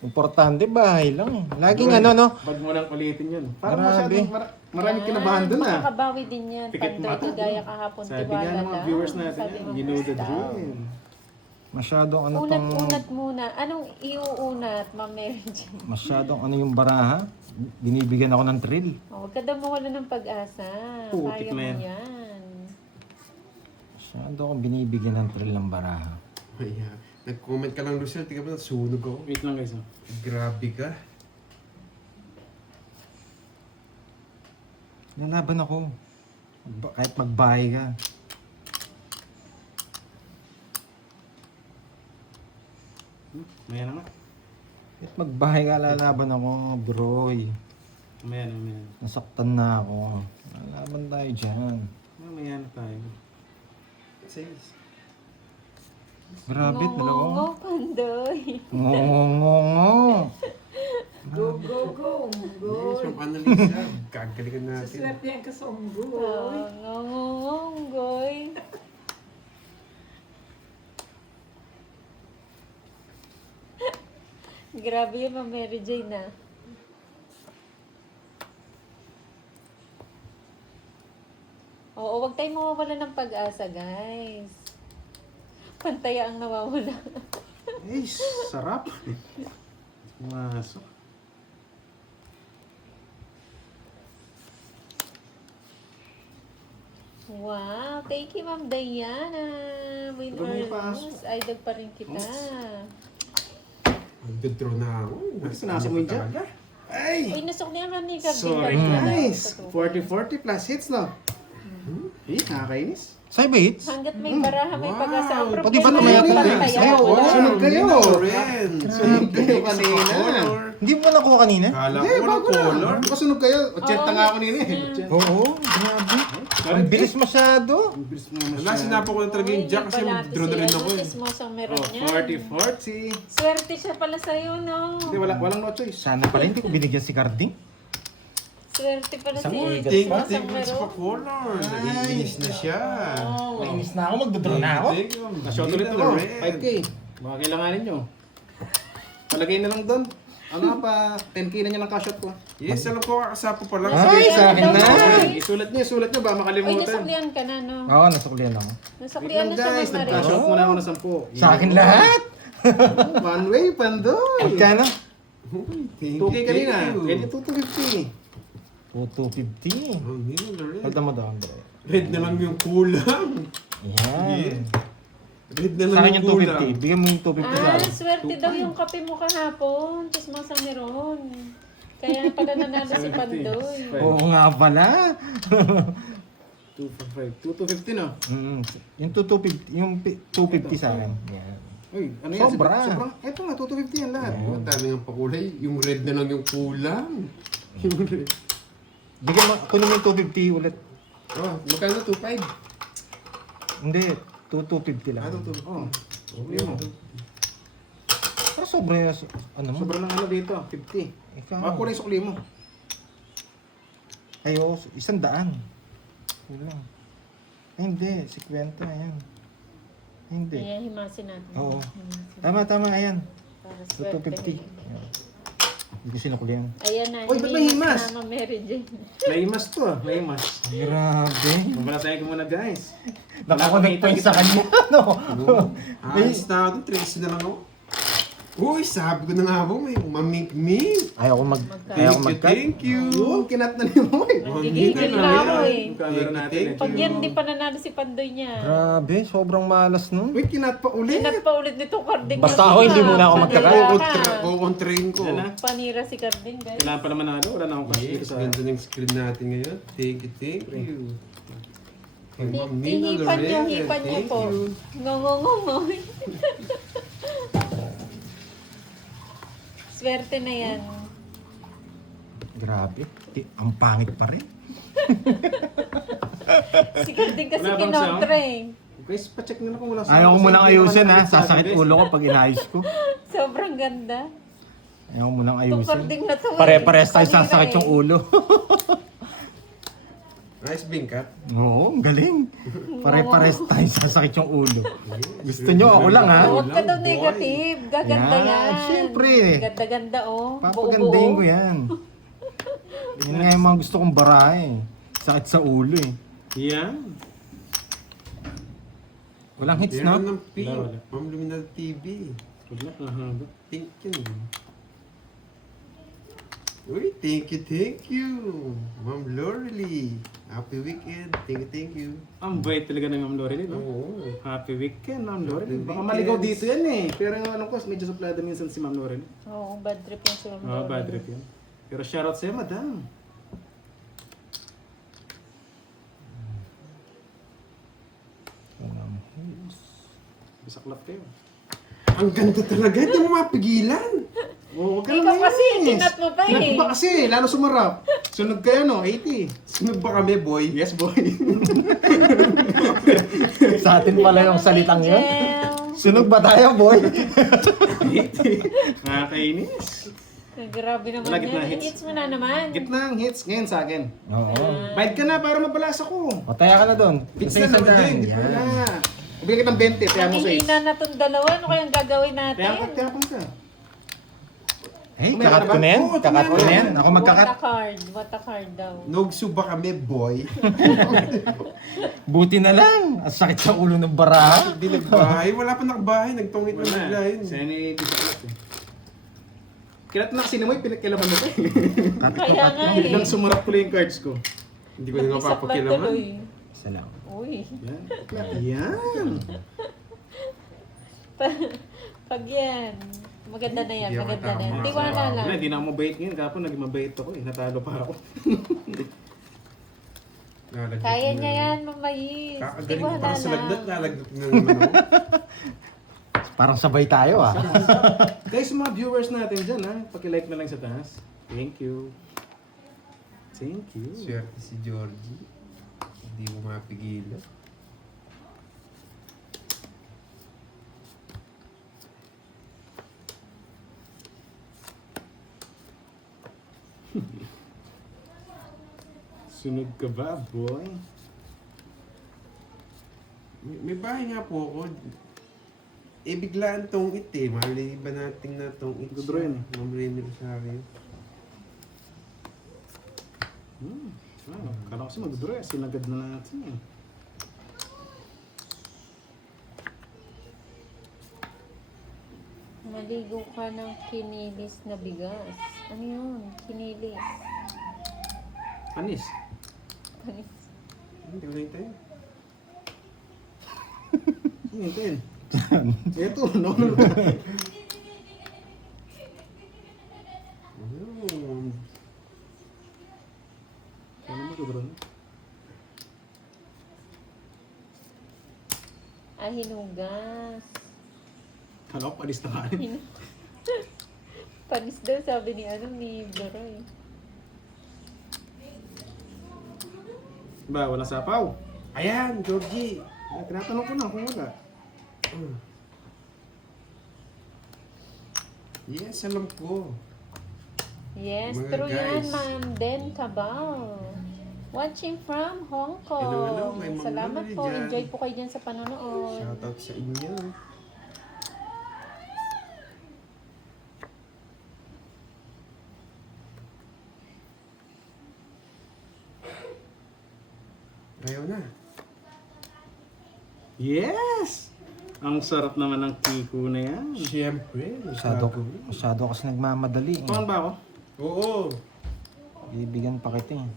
Importante, bahay lang. Laging ano, no? Bag mo lang ulitin yun. Parang Grabe. masyadong maraming kinabahan dun ah. Makakabawi din yan. Tikit Pandoy, mata. kagaya kahapon, Sabi tiwala nga ng mga lang. viewers natin Sabi yan, mo, you know the first down. drill. Masyadong ano tong... Unat-unat muna. Anong iuunat, Ma'am Mary Jane? Masyadong ano yung baraha. Binibigyan ako ng thrill. Oh, huwag ka daw mawala ng pag-asa. Putik Kaya mo na yan. yan. Masyado akong binibigyan ng thrill ng baraha. Ayan. Nag-comment ka lang, Lucille. Tingnan mo, sunog ako. Wait lang guys. Oh. Grabe ka. Lalaban ako. Kahit magbahay ka. Maya na nga. Kahit magbahay ka, lalaban ako, broy. Maya na, maya na. Nasaktan na ako. Lalaban tayo dyan. Maya na tayo. 6. Grabe, dalawa. Ngongo, Pandoy. Ngongongongo. Go, go, go. Go. From Annalisa. Gagalingan natin. Swerte yan ka sa Oh, unggoy. ngongongonggoy. Grabe yun, Ma'am Mary Jane na. Oo, wag tayong mawawala ng pag-asa, guys. Pantaya ang nawawala. Eh, sarap. Masok. Wow, thank you, Ma'am Diana. Win or Dumi pa. lose, idol pa rin kita. Magdodraw na ako. Bakit sinasa mo yun dyan? Talaga. Uy, nasok niya ka ni Gabi. Sorry guys. 40-40 plus hits no? Eh, nakakainis. Cyber hits? Hanggat may baraha, may pag-asa. Ang Pati ba problema tumaya yung ka? pantaya, Ayaw, wala. Sunod kayo. Ren. Sunod kayo kanina. Hindi mo nakuha kanina? Kala Hindi, ko ng bago color. na. Masunog kayo. 80 nga ako nila eh. Oo, grabe. Ang bilis masyado. Ang bilis mo Wala, masyado. sinapo ko na talaga yung jack kasi mag-draw na rin ako eh. Chismosang meron Oh, niya. 40-40. Swerte siya pala sa'yo, no? Hindi, walang no choice. Sana pala hindi ko binigyan si Carding. Swerte pala Isang si igat Thank you, Chismosang thank you sa meron. color. Naiinis na siya. Nainis na ako, magdodraw na ako. Thank you. Na-shot ulit ako. 5K. Baka kailanganin nyo. Palagay na lang doon. Ano nga pa, 10k na niya ng cash out ko. Yes, alam ko, kakasapo pa lang. Ay, sa akin na. Isulat niyo, ba Uy, makalimutan. nasuklian ka na, no? Oo, nasuklian ako. Wait Nasuklian lang na siya guys, ng nag-cash out muna ako ng 10. Sa akin lahat. One way, pandoy. Magkano? Thank 2k kanina, you. pwede 250. 250. Oh, hindi na red. Pagda mo daw, Andre. Red na lang yung kulang. Yan. Red na Sa lang akin yung yung kulang. 250. Bigyan mo yung 250 sa Ah, akin. swerte daw yung kape mo kahapon. Chismosa ni Ron. Kaya pala nanalo si Pandoy. Oo nga pala. 250 no? Yung 250, yung 250 sa akin. Yan. Uy, ano yan? Sobra. Sobrang, eto nga, 250 yan lahat. Oh, dami ng pakulay. Yung red na lang yung kulang. Yung red. Bigyan mo, kunin mo yung 250 ulit. Oh, magkano 2.5? Hindi, 250 lang. Ano to? Oh, Okay mo. Pero sobra yung, ano mo? Sobrang ano dito, 50. Ikaw. Makakulay yung sukli mo. Ay, oo, 100. Kulang. Ay, hindi, 50, ayan. Ay, hindi. Kaya himasin natin. Oo. Himasin. Tama, ayan. Para swerte. 250. Ayan. Hindi ko sinukulihan. Ayan na. Uy, ba't may himas? Mama Mary Jane. May mas to ah, may mas. Grabe. Mamalasayan ko muna guys. Nakakonect pa yun sa kanya, no? Ayos na ako, 13 na lang ako. Uy, sabi ko na nga po, may mamink-mink. Ayaw ko Thank you. Yung kinat na ni Moy. Gigigil Hindi na na ako yan. eh. Yung camera natin eh. Pag yan, di pa nanalo si Pandoy niya. Grabe, sobrang malas nun. Uy, kinat pa ulit. Sinat pa ulit nito, Carding. Basta ako, hindi muna ako magkaka- Kukontrain ko. Yan na. Panira si Carding, guys. Kailangan pa naman nalo. Wala na akong cash dito Yes, sa... ganda ng screen natin ngayon. Thank you. Kay Ma'am Hihipan Nina niyo, Lorel, hipan niyo thank po. you. Ngongongongoy. Swerte na yan. Grabe, ang pangit pa rin. Si Carding kasi Wala bang kinontra eh. Guys, pacheck nyo na kung wala Ayaw ko Kasi munang hindi ayusin naman ha, nakita, sasakit guys. ulo ko pag inayos ko. Sobrang ganda. Ayaw ko munang Itong ayusin. Carding na to eh. Pare-pares tayo Panira sasakit eh. yung ulo. Nice bingkat. Oo, ang galing. Pare-pares tayo sasakit yung ulo. Gusto nyo, ako lang ha. Huwag ka daw Boy. negative. Gaganda Yan, yan. syempre. Ganda-ganda oh. Papagandahin ko Buo-buo. yan. Yan nga yung mga gusto kong barahe. Sakit sa ulo eh. Yan. Walang hits Meron no? ng pink. Wala. Ma'am Luminal TV. Huwag na, nahaba. Pink yun. Uy, thank you. Ma'am Lorely. Happy weekend. Thank you. Ang bait talaga ng Ma'am Lorelyn, no? Oo. Happy weekend, Ma'am Lorelyn. Happy Baka weekend. maligaw dito yan eh. Pero yung ano ko, medyo suplada minsan si Ma'am Lorelyn. Oo, bad trip yung si Ma'am Oo, Lorelyn. bad trip yan. Pero shoutout sa'yo, madam. Bisaklap kayo. Ang ganda talaga. Hindi mo mapigilan. Oh, huwag ka Ikaw lang kasi, inis. kinat mo pa eh. Kinat mo pa kasi, lalo sumarap. Sunog kayo no, 80. Sunog ba kami, boy? Yes, boy. Sa atin pala yung salitang yun. Angel. Sunog ba tayo, boy? 80. Nakakainis. Grabe naman Wala, gitna yan. hits. Hits mo na naman. Gitna ang hits ngayon sa akin. Oo. Bayad ka na para mabalas ako. O, taya ka na doon. Hits Kasi na naman sandaan. din. Yan. Wala. Bigyan kitang 20, kaya mo Ang sa hihina na itong dalawa. Ano kayang gagawin natin? Tiyapang ka. Eh, Kumain kakat ka ko ba? na yan. Oo, Kakat ko kumain na na. yan. Ako magkakat. What a card daw. Nogsu ba kami, boy? Buti na lang. Ang sakit sa ulo ng baraha. Hindi nagbahay. Wala pa nakabahay. Nagtungit na bigla yun. Sa'yo ni Bisaklap eh. Kilat na kasi naman, pinakilaman mo ko eh. Kaya nga eh. Biglang sumarap ko lang yung cards ko. Hindi ko na nga Isaklat papakilaman. tuloy. Salamat. Uy. Yan. Yan. Pag yan. Maganda na yan. Hindi ako Maganda na yan. tama. Tiwala lang. Hindi na ako mabait ngayon. Kapon naging mabait ako eh. Natalo pa ako. Lalagdag Kaya na. niya yan, mamayis. Kakagaling ko Tiwala para sa lagnat. lang. Lalagdag na naman ako. Parang sabay tayo ah. Guys, mga viewers natin dyan ha. Paki-like na lang sa taas. Thank you. Thank you. Swerte si Georgie. Hindi mo mapigilan. Sunog ka ba, boy? May bahay nga po ako. Eh, biglaan tong eh. Mali ba natin na tong it? Good rin. Mamali ni Rosario. Kala ko kasi mag-draw. Sinagad na natin eh. Maligo ka ng kinilis na bigas. Ano yun? Kinilis. Anis. Panis. Hindi ko nahintayin. Hintayin. Ito, naunod. Ayun. Ano mo mag-draw? Ah, hinugas. Kala ko panis na kanin. Panis daw, sabi ni Baroy. Ba, walang sapaw. Ayan, Georgie. Tinatanong ko na kung wala. Yes, alam ko. Yes, Mga true yan, guys. Ma'am Den Cabal. Watching from Hong Kong. Hello, hello. May mga Salamat manonood po. dyan. Enjoy po kayo dyan sa panonood. Shoutout sa inyo. Ayaw na. Yes! Ang sarap naman ng kiko na yan. Siyempre. Masyado kasi nagmamadali. Eh. Paano ba ako? Oo. Bibigyan pa kita eh.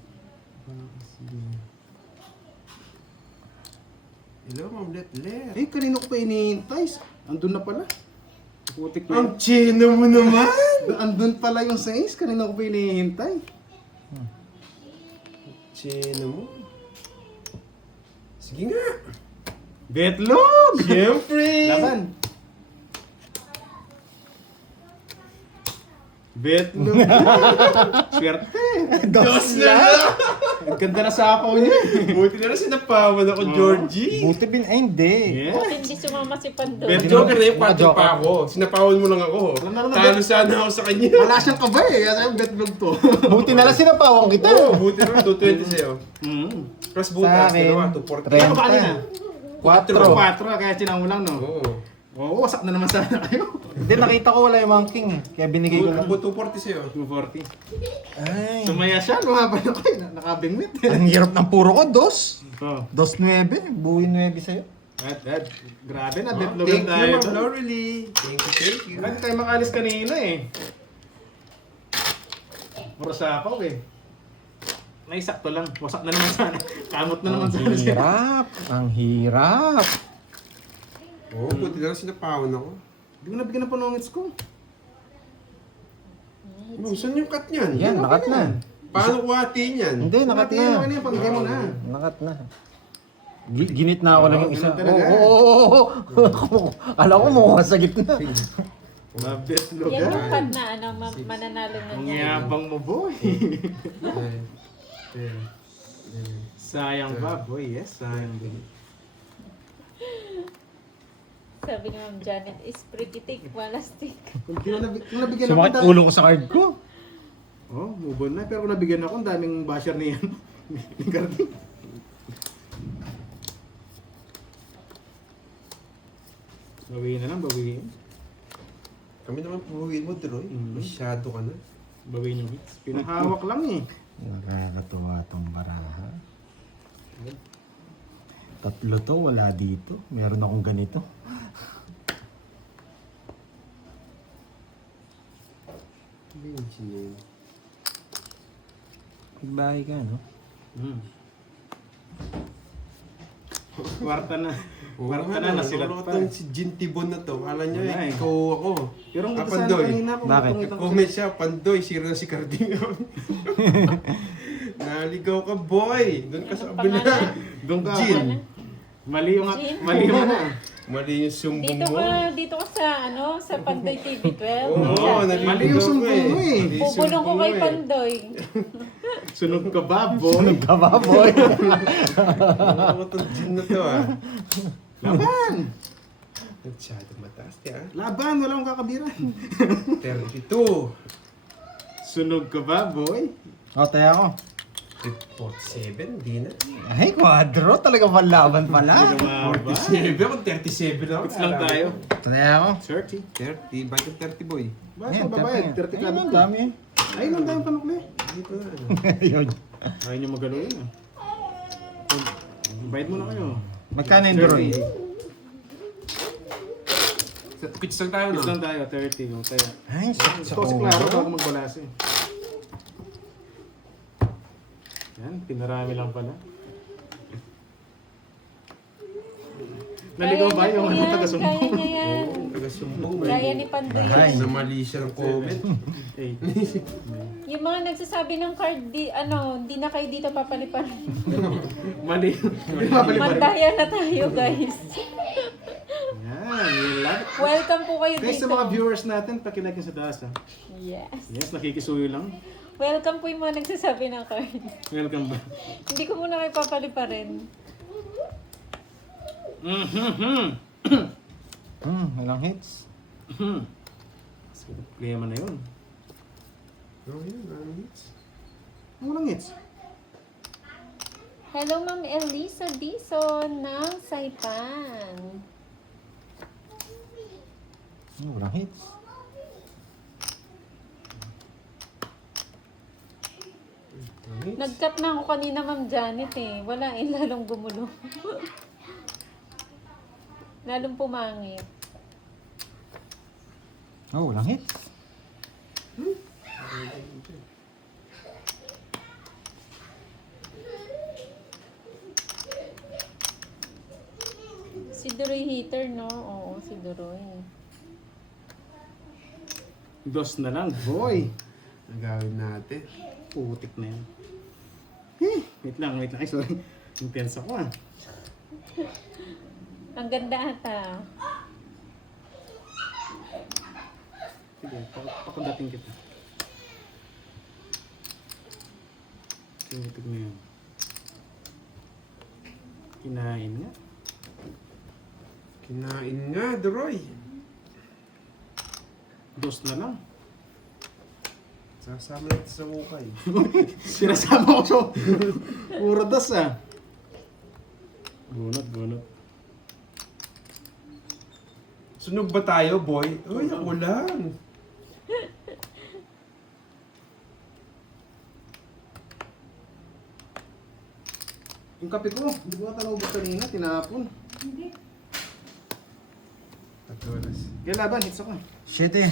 Hello, Ma'am Letlet. Eh, kanino ko pa inihintay? Andun na pala. Putik na yun. Ang chino mo naman! Andun pala yung 6. Kanino ko pa inihintay? Chino mo. Sige nga. Betlog! Siyempre! Laban! Betlog! Swerte! Dos na lang! Ang ganda na sapaw niya. Buti na lang sinapawan ako, Georgie. Buti bin, ay hindi. Yeah. Buti hindi sumama si Pandoy. Pero joker na yung Mga pato joker. pa ako. Sinapawan mo lang ako. Wala na Talo sana ako sa kanya. Wala siyang kabay eh. Kaya betlog to. Buti na lang sinapawang kita. Oo, buti na lang. 220 sa'yo. Plus Sa butas, akin, dalawa, 240. Ano ba kanina? 4. 4 kaya sinang mo lang no? Oo. Oo, wasak na naman sana kayo. Hindi, nakita ko wala yung Mang King eh. Kaya binigay ko lang. 240 sa'yo. 240. Ay. Sumaya siya, lumaban ako eh. Nakabingwit. Ang hirap ng puro ko, 2. Oh. 2.9. Buhay 9 sa'yo. At, grabe na, Thank betlogan you, tayo. Ma'am Laurelie. Thank you. Hindi tayo makalis kanina eh. Puro sapaw eh. Naisakto lang. Wasak na naman sana. Kamot na naman Ang sana siya. hirap. Ang hirap. Oo, buti na lang sinapawan ako. Hindi mo nabigyan ng panungits ko. Oh, saan yung cut niyan? Yan, nakat na. Paano kuhatiin yan? Hindi, nakat Natin na. ano yan, pamigay mo na. Nakat na. Ginit na ako lang yung isa. ganun talaga. Oo. Alam ko mukha sa gitna. Mabetlog Yan yung ah. pad na mananalo na Ang niya. yabang mo boy. 10. Sayang ba boy? Yes, sayang din. Sabi ni Ma'am Janet, is pretty thick, malastik. Kung nabigyan ako, Sumakit ulo ko sa card ko. Oh, move on na. Pero kung nabigyan ako, ang daming basher niyan. Ni Cardi. Bawiin na lang, bawiin. Kami naman puhuin mo, Droy. Masyado ka na. Bawiin yung hits. Pinahawak lang eh. Nakakatuwa tong baraha. 3 to, wala dito. Meron akong ganito. Hindi yung chino. Bahay ka, no? Kwarta na. Oo Kwarta nga, na, nasilat naluloko pa. tong si Jin Tibon na to. Kala niya Wala eh. ikaw ako. Pero ang ganda sana Pandoy. kanina kung Bakit? matungit ako Comment siya, Pandoy, zero na si Cardinal. Naligaw ka, boy. Doon ka sa Anong kabila. pangalan? Doon ka. Jin. Mali yung Jin? mali yung ano. Mali yung sumbong mo. Dito ka sa sa Pandoy TV 12. Oo, Mali naliligaw yung ka sumbong mo eh. Mali yung Bubulong ko sumbong kay mo eh. Pandoy. Sunog ka ba, boy? Tama, boy. Ano itong Jin na to ah. Laban! Masyado mataas niya ah. Laban, wala akong kakabiran. 32. Sunog ka ba, boy? O, tayo ako. 47, di na. Ay, quadro. Talaga panlaban pala. 47, ako 37 ako. Fix lang tayo. Tanaya ako. 30. 30, bakit 30 boy? Bakit mo babayad? 30 ka Ayun, ang dito. dami. Ayun lang tayong panukli. Dito na. Ayun. Ayaw nyo magalo yun ah. Bayad mo na kayo. Magkano yung Droy? Pitch lang tayo, no? Fix lang tayo, 30. O, kaya. Ay, sakit sa Ito si Claro, ulo. bago magbalasi. Yan, pinarami lang pala. Naligaw ba yung ano Kaya taga-sumbong? niya yan. Taga-sumbong. Kaya ni Pandoy Ay. yan. Namali siya ng comment. Eh, Yung mga nagsasabi ng card, di na kayo dito papalipan. mali. Hindi mapalipan. Mandaya na tayo, guys. Yan, yung like. Welcome po kayo Guys, dito. sa mga viewers natin, pakilike sa taas ha. Yes. Yes, nakikisuyo lang. Welcome po yung mga nagsasabi ng card. Welcome ba? Hindi ko muna kayo papaliparin. Ilang hits? Problema na yun. Okay, ano hits? Walang hits. Hello, Ma'am Elisa Dison ng Saipan. Walang hits. Nag-cut na ako kanina, Ma'am Janet eh. Wala eh, lalong gumulong. Lalong pumangit. Oh, walang hits. Si Duroy Heater, no? Oo, si Duroy. Dos na lang, boy. Nagawin natin. Putik na yan. Wait lang. Ay, sorry. Intense ako ah. Ang ganda ata. Sige, pakundating kita. Putik na yan. Kinain nga. Kinain nga, Droy. Dos na lang. Sasama natin sa hukay. Sinasama ko siya. Puro dos ah. Bunot. Sunog ba tayo, boy? Uy, ako lang. Yung kape ko, hindi ko ata naubos kanina, tinapon. Tatulas. Kaya laban, hits ako. Shit eh.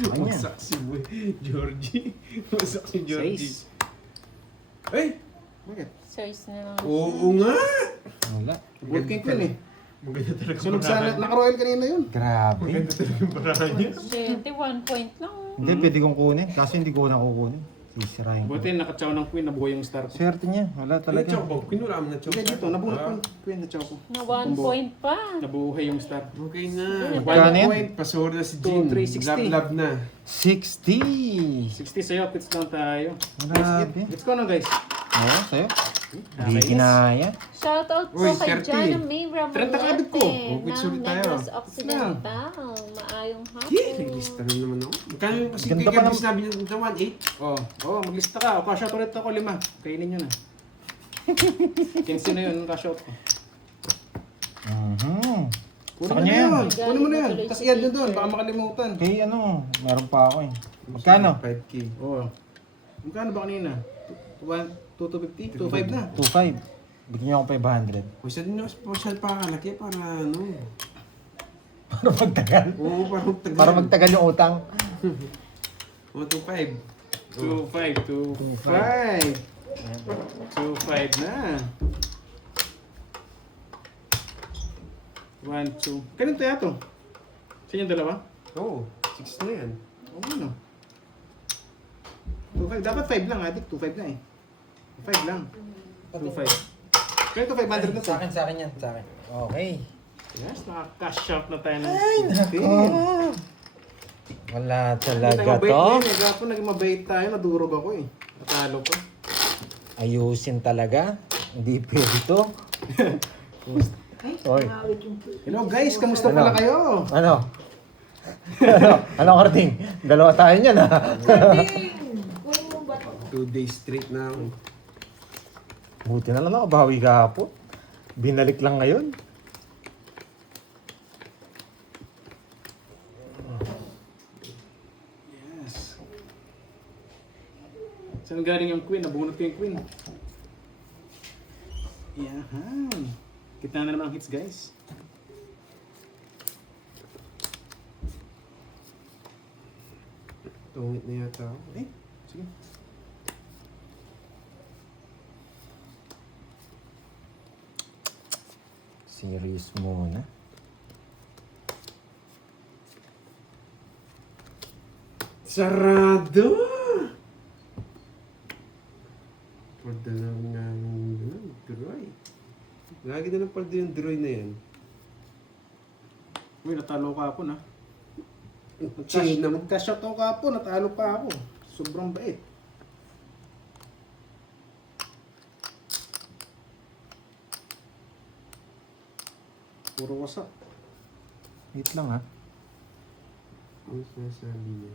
Ayun yan. Masak si boy. Georgie. Masak si Georgie. Seis. Ay! Bakit? Size na lang. Oo nga! Wala. Gold King Queen eh. Maganda talaga Sunog sana, naka-royal kanina yun. Grabe. Maganda talaga yung barahan niya. 1 point lang. Hindi, pwede kong kunin. Kaso hindi ko na kukunin. Sisirahin ko. Buti nakachaw ng Queen, nabuhay yung star ko. Swerte niya. Wala Talaga. talaga. Choco. Kinulam na choco. Hindi dito, nabunot ko yung Queen na chow ko. Na 1 point pa. Nabuhay yung star. Okay na. Magkano yan? Point. Pasor na si To Jean. 360. Love na. 60! 60 sa'yo, quits lang tayo. Grabe. Let's go na guys. Oo, sa'yo. Hindi Nakakainis. kinaya. Shoutout po Uy, kay 30. Jana May 30 kaagad ko. Oh, quits ng ulit tayo. Negros Occidental. Maayong Naglista hapon. na naman ako. Magkano yung kasi Ganda kay pa Gabi ng- sinabi niya ng 1.8? Oh, maglista ka. O, cash out ulit ako, 5. Kainin nyo na. 15 na yun, cash out ko. Mhm. Kunin Sa mo kanya na yan. yun. Kunin mo na yun. Tapos i-add nyo doon, baka makalimutan. Kay ano, meron pa ako eh. Magkano? 5K. Oo. Magkano ba kanina? 250? 2.5 na. 2.5. Bigyan niyo ako 500. Uy, sa dinyo, special pa kalaki para ano. Para magtagal. Oo, para magtagal. Para magtagal yung utang. 1.25. 2.5. 2.5 na. 1, 2. Kanino to yato? Sa inyong dalawa? Oo, 6 na yan. Oo, ano? 2.5. Dapat 5 lang, adik. 2.5 na eh. 5 lang. 2.5. Kaya ito 500 na to. Sa akin yan. Sa akin. Okay. Yes, naka-cash out na tayo ng Ay, 50. nako. Wala talaga Naging mabait to. na yun eh. Gapo, naging mabait tayo. Nadurog ako eh. Natalo ko. Ayusin talaga. Hindi pwede to. Oy. Hello guys, kamusta Ano? pala kayo? Ano? Ano? Anong karting? Dalawa tayo niyan ha. Kung ba't 2 days straight na ako. Buti na lang nakabawi kahapon. Binalik lang ngayon. Yes. Saan galing yung queen? Nabunot ko yung queen. Yan. Kita na naman ang hits, guys. Tungit na yata ako. Eh, sige. Serious muna. Sarado! Palda lang nga yung droy. Lagi na lang palda yung droy na yan. Uy, natalo ka ako na. Chain na mo. Magka-shot ako ka po, natalo pa ako. Sobrang bait. Puro wasak. Wait lang ha. Ano sinasabi niya?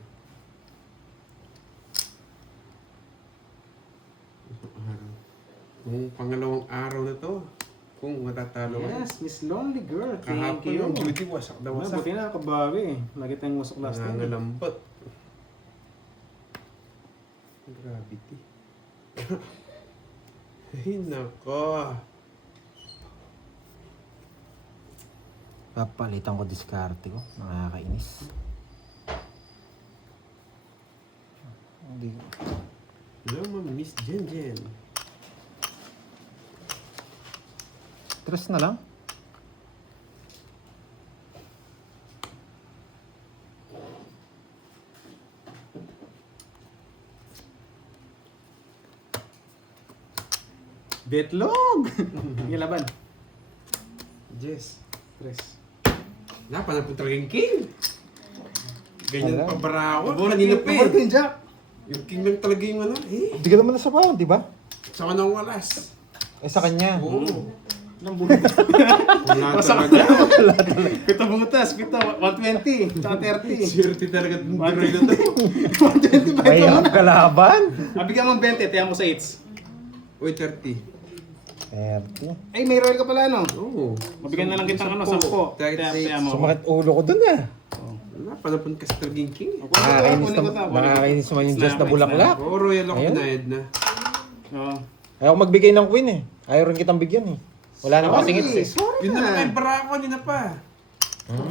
Isang araw. Kung pangalawang araw na to, kung matatalo ka. Yes, Miss Lonely Girl. Thank Kahapon you. yung Judy, wasak na wasak. Buti na, kabawi. Lagi tayong wasak last time. Nangangalambot. Gravity. Ay, nako. Papalitan ko diskarte ko. Nakakainis. Hindi. Hello, Ma'am Miss Jen Jen. Tres na lang. Betlog! Yung laban. Jess. Tres. Napanap po talaga yung king. Ganyan Wala. pa barawa. Bunot Kanina yung pa bunot eh. yung jack. Yung king lang talaga yung ano. Eh, Hindi ka naman nasabawan, di ba? sa kanang walas. Eh sa kanya. Oo. Nang bunot. Wala talaga. Pito butas, pito. 120. Tsaka 30. Swerte talaga itong droid na to. 120 ba May ito? ang kalaban. Bigyan mo 20, tiyan mo sa 8. Uy, 30. 30. Ay, may royal ka pala, no? Oo. Mabigyan na lang kitang ano, 10. Tiyan mo. Sumakit ulo ko dun ah. Wala, panapon ka sa talagang king. Nakakainis naman yung Diyos na bulaklak. Oo, royal ako Ayun. na na. Oo. Ayaw ko magbigay ng queen eh. Ayaw rin kitang bigyan eh. Wala naman kasing hits eh. Sorry Yun na lang ay na. barako, hindi na pa.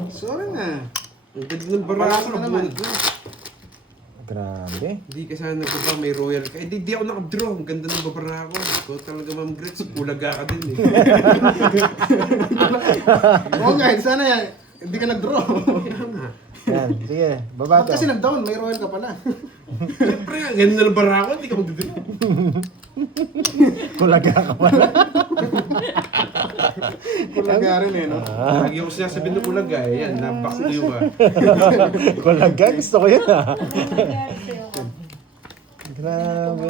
Sorry na. Ang ganda ng barako Palasa na naman. bunod. Grabe. Hindi ka sana nagbabaw, may royal ka. Eh, di ako nakadraw. Ang ganda ng babarako. Ikaw talaga, Ma'am Gretz. Pulaga ka din eh. Oo guys, sana yan. Hindi ka nag-draw. Yan. Sige. Baba Ba't to. kasi nag-down? May royal ka pala. Siyempre, ang ganda ng barako. Hindi ka magdadraw. Kulaga ka pala. Kulaga rin eh, no? Lagi ako sinasabi ng pulaga eh. Yan, nabox ko yung Kulaga. Gusto ko yun ah. Nangyari sa'yo. Grabe.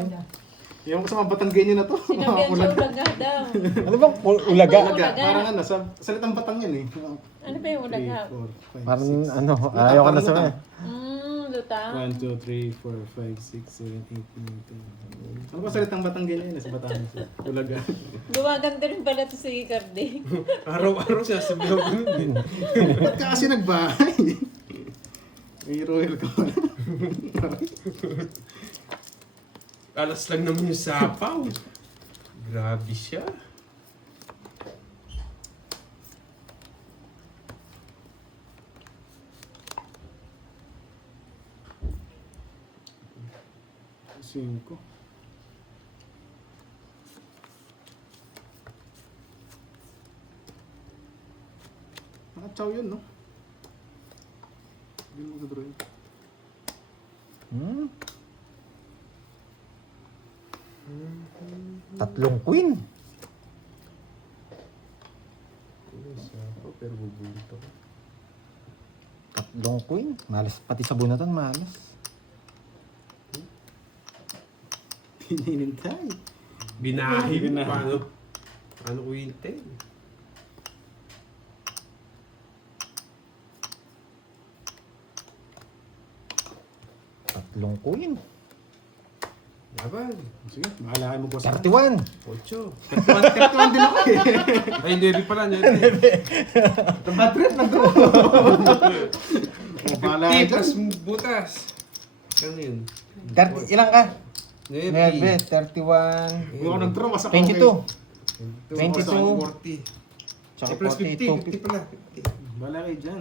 Yung sa mga Batanggenyo na to. Sinabihan siya ulaga daw. Ano bang ulaga? Ulaga. Parang ano, sa salitang Batang yan eh. Ano ba yung ulaga? 3, 4, 5, Parang ano, ayaw ko na sa kanya. Lutang. 1, 2, 3, 4, 5, 6, 7, 8, 9, 10. Ano ba salitang Batanggenyo yun eh, sa Batangas? Ulaga. Gumaganda rin pala to si Cardi. Araw-araw sinasabi ako nun eh. Ba't ka kasi nagbahay? May royal ka pala. Alas lang naman yung sapaw. Grabe siya. Cinco. Nakachaw yun, no? Hindi mo mag-draw yun. Hmm? Tatlong queen. Sapaw, pero bubunto. Tatlong queen. Malas. Pati sa bunatan, malas. Pinintay. Binahi mo. Binahi. Paano ko hintay? Tatlong queen. Laban. Sige, bahala kayo magpusa. 31. 8. 31 din ako eh. Ay, 9 pala. 9. Bad trip na bro. Bahala kayo 50 dyan. plus butas. Ano yun? 30, ilang ka? 9. 9, 31, Kung ako nag-draw, masak 22. 22. 22. Tsaka Eh, plus 50. 42. 50 pala. Bahala kayo dyan.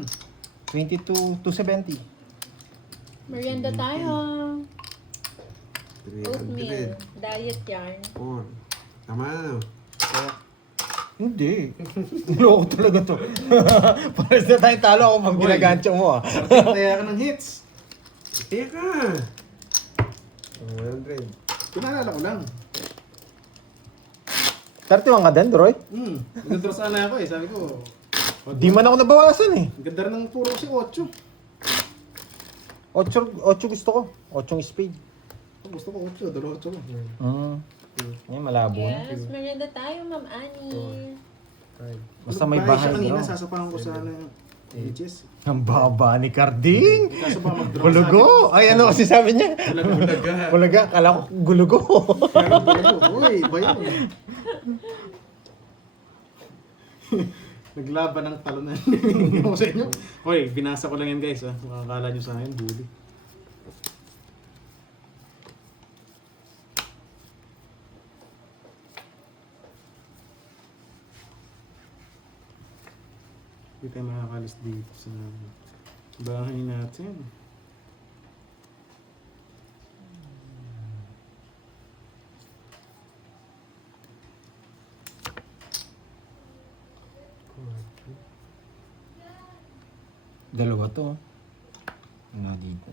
22 to 70. Merienda tayo. 300. Oatmeal. Diet yarn. 4. Tama na. Hindi. Loko talaga to. Pares na tayong talo ako pag ginagancho mo ah. Kaya ka ng hits. Teka. 100. Pinaalala ko lang. 31 ka din, Roy? Nag-draw sana ako eh. Sabi ko, Di man ako nabawasan eh. ganda rin ng puro si 8. 8 gusto ko. 8 speed. Gusto ko 8, dalawa 8 lang. Ay, malabo na. Yes, merienda tayo, Ma'am Annie. Basta may Bahay bahay siya kanina, daw. sasapahan ko sana yung bitches. Ang baba ni Carding. Kaso ba mag-draw Gulugo. Ay, ano kasi sabi niya? Bulaga. Gulaga. Kala ko gulugo. Uy, ba yun? Naglaban ng talunan. Ako sa inyo. Uy, binasa ko lang yan guys. Makakala nyo sa akin, bully. Hindi tayo makakalis dito sa bahay natin. Dalawa to. Ano dito?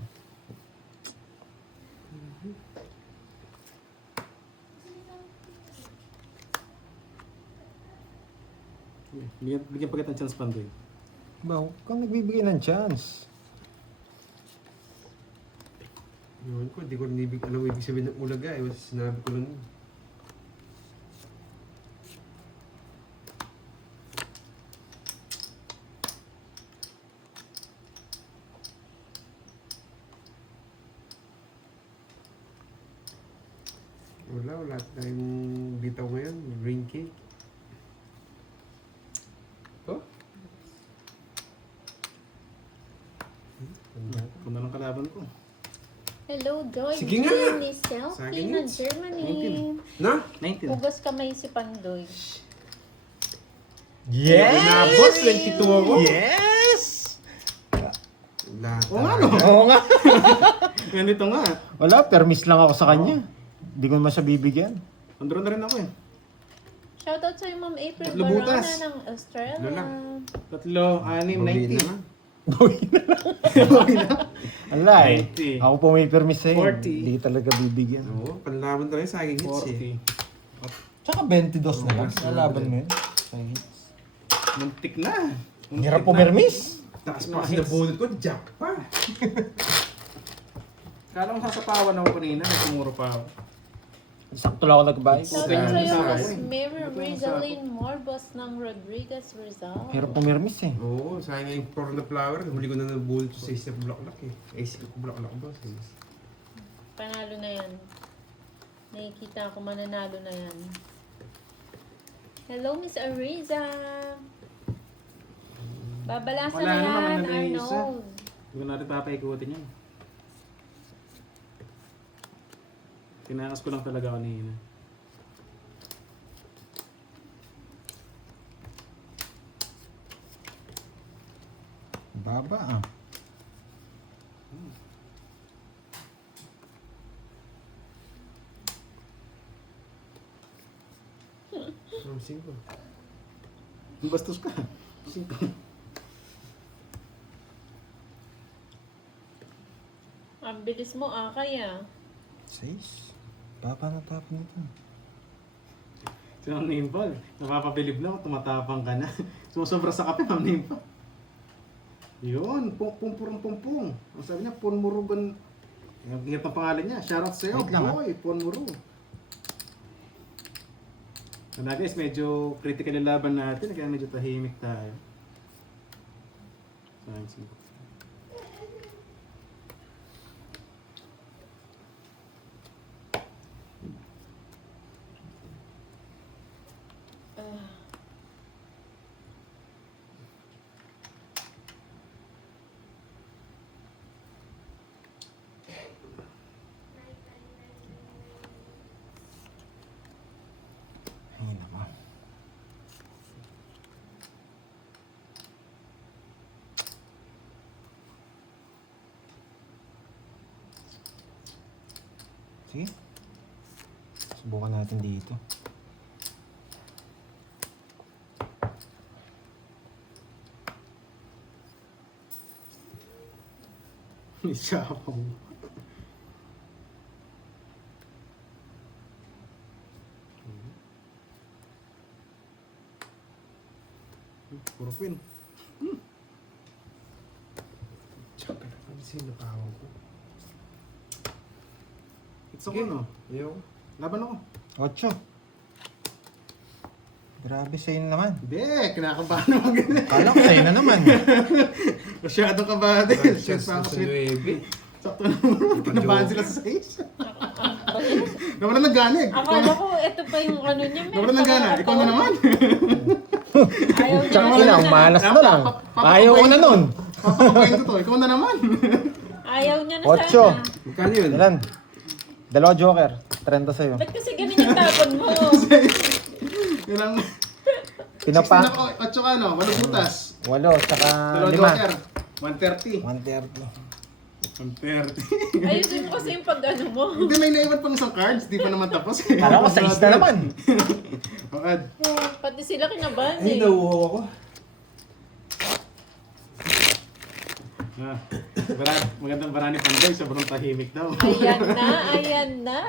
Bigyan pa kita ng chance, Pandoy. Ba, kung nagbibigay ng chance. Yun ko, di ko rin alam ibig sabihin ng ulaga eh. Basta sinabi ko lang yun. Wala tayong bitaw ngayon. Ring cake. Oh? Kung na lang kalaban ko. Hello, Joy. Sige nga. Ni Sa Selfie akin na yun. Germany. 19. Na? 19. Hugas kamay si Pandoy. Yes! Inabot, 22 ako. Yes! Lahat. Oo nga no. Oo nga. Ganito nga. Wala, permis lang ako sa kanya. Hindi ko naman siya bibigyan. Andro na rin ako eh. Shoutout sa'yo, Ma'am April Tatlo Barona butas. ng Australia. Ano lang? 3, 6, 90. Na lang. Wala eh. 90. Ako po may permis sa'yo. 40. Hindi talaga bibigyan. Oo, panlaban talaga sa aking hits eh. 40. Tsaka 22 na lang. Oo, Nalaban mo yun. Sa hits. Muntik na. Hirap pumirmis. Taas pa kasi nabunod ko, jack pa. Kala ko sasapawan ako kanina, nagtumuro pa ako. Sakto lang ako nagbayad. Shoutout Tingnan sa'yo, sa Miss akin. Mary Ito yung Rizalyn Morbos ng Rodriguez Rizal. Hirap pumirmis eh. Oo, sayang nga yung for the flower. Huli ko na nabunod sa isa bulaklak eh. Eh, isa ko bulaklak ba? Panalo na yan. Nakikita ko mananalo na yan. Hello, Miss Ariza. Babalasan Wala na naman, yan, Ariza. Arnold. Hindi ko natin papaikutin yan. Tinakas ko lang talaga kanina. Baba ah. Oh, 5. Bastos ka. Ang bilis mo, kaya. 6. Baba na top nito. Sino ang naimbal? Napapabilib na ako, tumatapang ka na. Sumusobra sa kape, ang naimbal. Yun, pumpurong-pumpung. Ang sabi niya, Ponmurugan. Ang hirap ang pangalan niya. Shoutout sa'yo, Wait lang, boy, Ponmuru. So na guys, medyo critical yung laban natin, kaya medyo tahimik tayo. So, Sige. Subukan natin dito. Isa ako. Puro queen. Tsaka na kami sinapawang ko. It's ako, no? Ayaw. Laban ako. 8. Grabe sa'yo na naman. Hindi, kinakabahan naman ganun. Kala ko sa'yo na naman. Masyadong kabahan din. Chess Sweet pa ako, sa sweet. 9. Sakto naman. Kinabahan sila sa 6. Nawalan ng ganig. Akala ko, ito pa yung ano niya. Nawalan ng gana. Ikaw na naman. Ayaw niya. Tsaka ina, umalas na lang. Ayaw ko na nun. Papapapayin ko to. Ikaw na naman. Ayaw niya na 8. sana. Magkano yun? Ilan? 2 joker. 30 sa'yo. Ba't kasi ganun yung tapon mo? Ilang... Pinapa. 16 ako. 8 ka, no? 8 butas. 8, tsaka 2 joker. 5. 130. 130. 130. Ayusin mo kasi yung pag ano mo. Hindi, may naiwan pang isang cards. Di pa naman tapos. Kala ko 6 na naman. Okad. Pati sila kinabahan Ay, eh. nauuhaw ako. Magandang barani Pandoy. Sobrang tahimik daw. Ayan na, ayan na.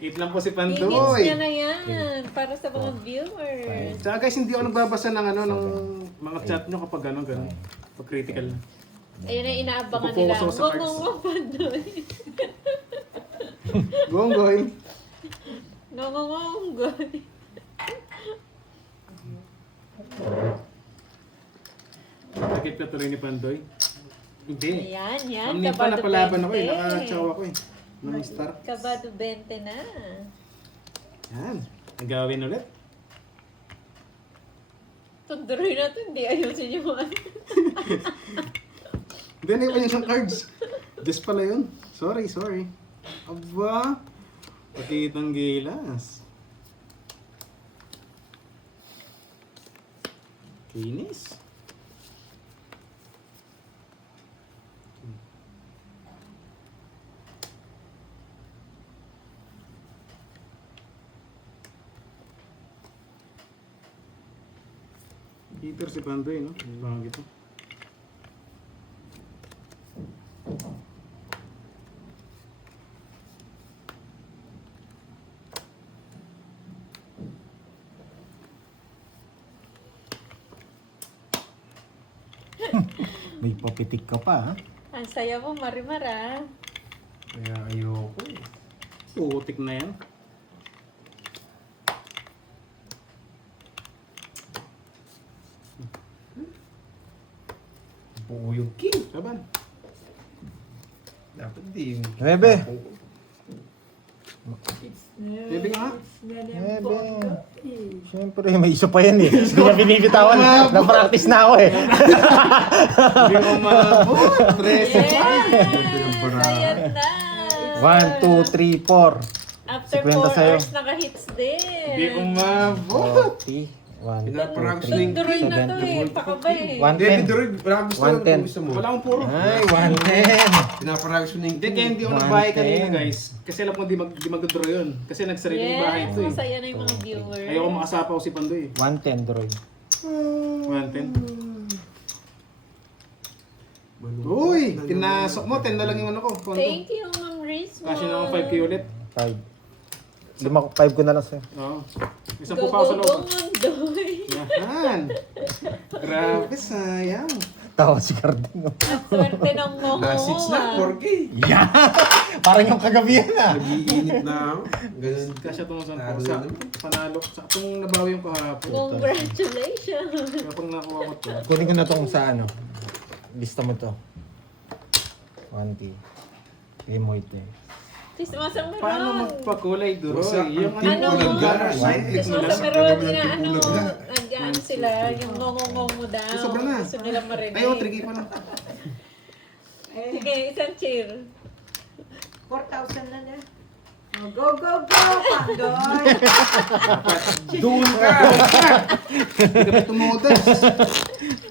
8 lang po si Image Pandoy. niya na yan para sa mga viewers. Tsaka guys, hindi ako nagbabasa ng ano ng mga chat nyo kapag ano, gano'n. Pag critical na. Ayun na inaabangan nila. Ipopokus ako sa cards. Ngongong Pandoy. Gonggoy. Ngongonggoy. Takip ka tuloy ni Pandoy. Hindi. Ayan, yan. Ang pa Kabado napalaban ako eh. 20. Naka-chow ako eh. Ng star. Kabado 20 na. Yan. Nagawin ulit. Tunduroy na ito, hindi ayusin yung ano. Hindi, naiwan yung isang cards. Just pala yun. Sorry. Aba. Pakitang gilas. Kinis. Peter si Pandoy, no? Parang gitu. May papitik ka pa, ha? Ang saya mo, Marimara. Kaya ayoko eh. Putik na yan. Buo yung king. Laban. Dapat di yung... 9. Baby nga. Nebe. Siyempre, may isa pa yan eh. Hindi niya binibitawan. Na-practice na ako eh. Hindi ko mabot. 13 pa. Yes! Ayan na! 1, 2, 3, 4. After 50 4 sa'yo. hours, naka-hits din. Hindi ko mabot. 40. 1, Pinapractice 2, na yung Tunduroy na to 3, eh. Pakaba eh. 1, Hindi, 10. Droid. Wala kang gusto lang 110. kung gusto mo. Wala akong puro. Ay, 110. Pinapractice mo na yung Hindi, kaya hindi ako 110. nagbahay kanina guys. Kasi alam ko di mag-draw yun. Kasi nagsariling bahay Yes, ito eh. masaya na yung mga viewers. Ayoko makasapaw si Pandoy eh. 110, Droid. 110. Uy! Tinasok mo. 10 na lang yung ano ko. Konto. Thank you, Ma'am Riz. Kasi na ako 5k ulit. 5. 5 ko na lang sa'yo. Oo. Isang Go, po pa ako go, sa go, loob. Mundoy. Yan. Grabe, sayang. Tawa si Cardino. Swerte ng moho. Nasits na, 4K. Yeah! Parang yung kagabi yan ah. Nag-iinit na ako. Ganun. Kasi itong sa Talo sa naman. panalo. Sa itong nabawi yung kahapon. Congratulations. Kapag nakuha ko to. Kunin ko na tong sa ano. Lista mo to. 1T. Game mo ito eh. Sismasang meron. Paano magpakulay, Duroy? Basta Yung ang Ano Ulan mo? garas. Sismasang meron na ano. Nag-ano sila. Yung ngongong mo daw. Sobra na. Gusto nila marinig. Ay, oh, tricky pa lang. Sige, isang cheer. 4,000 na na. Oh, go, go, go, Pandoy! Doon ka! Hindi kami tumudas.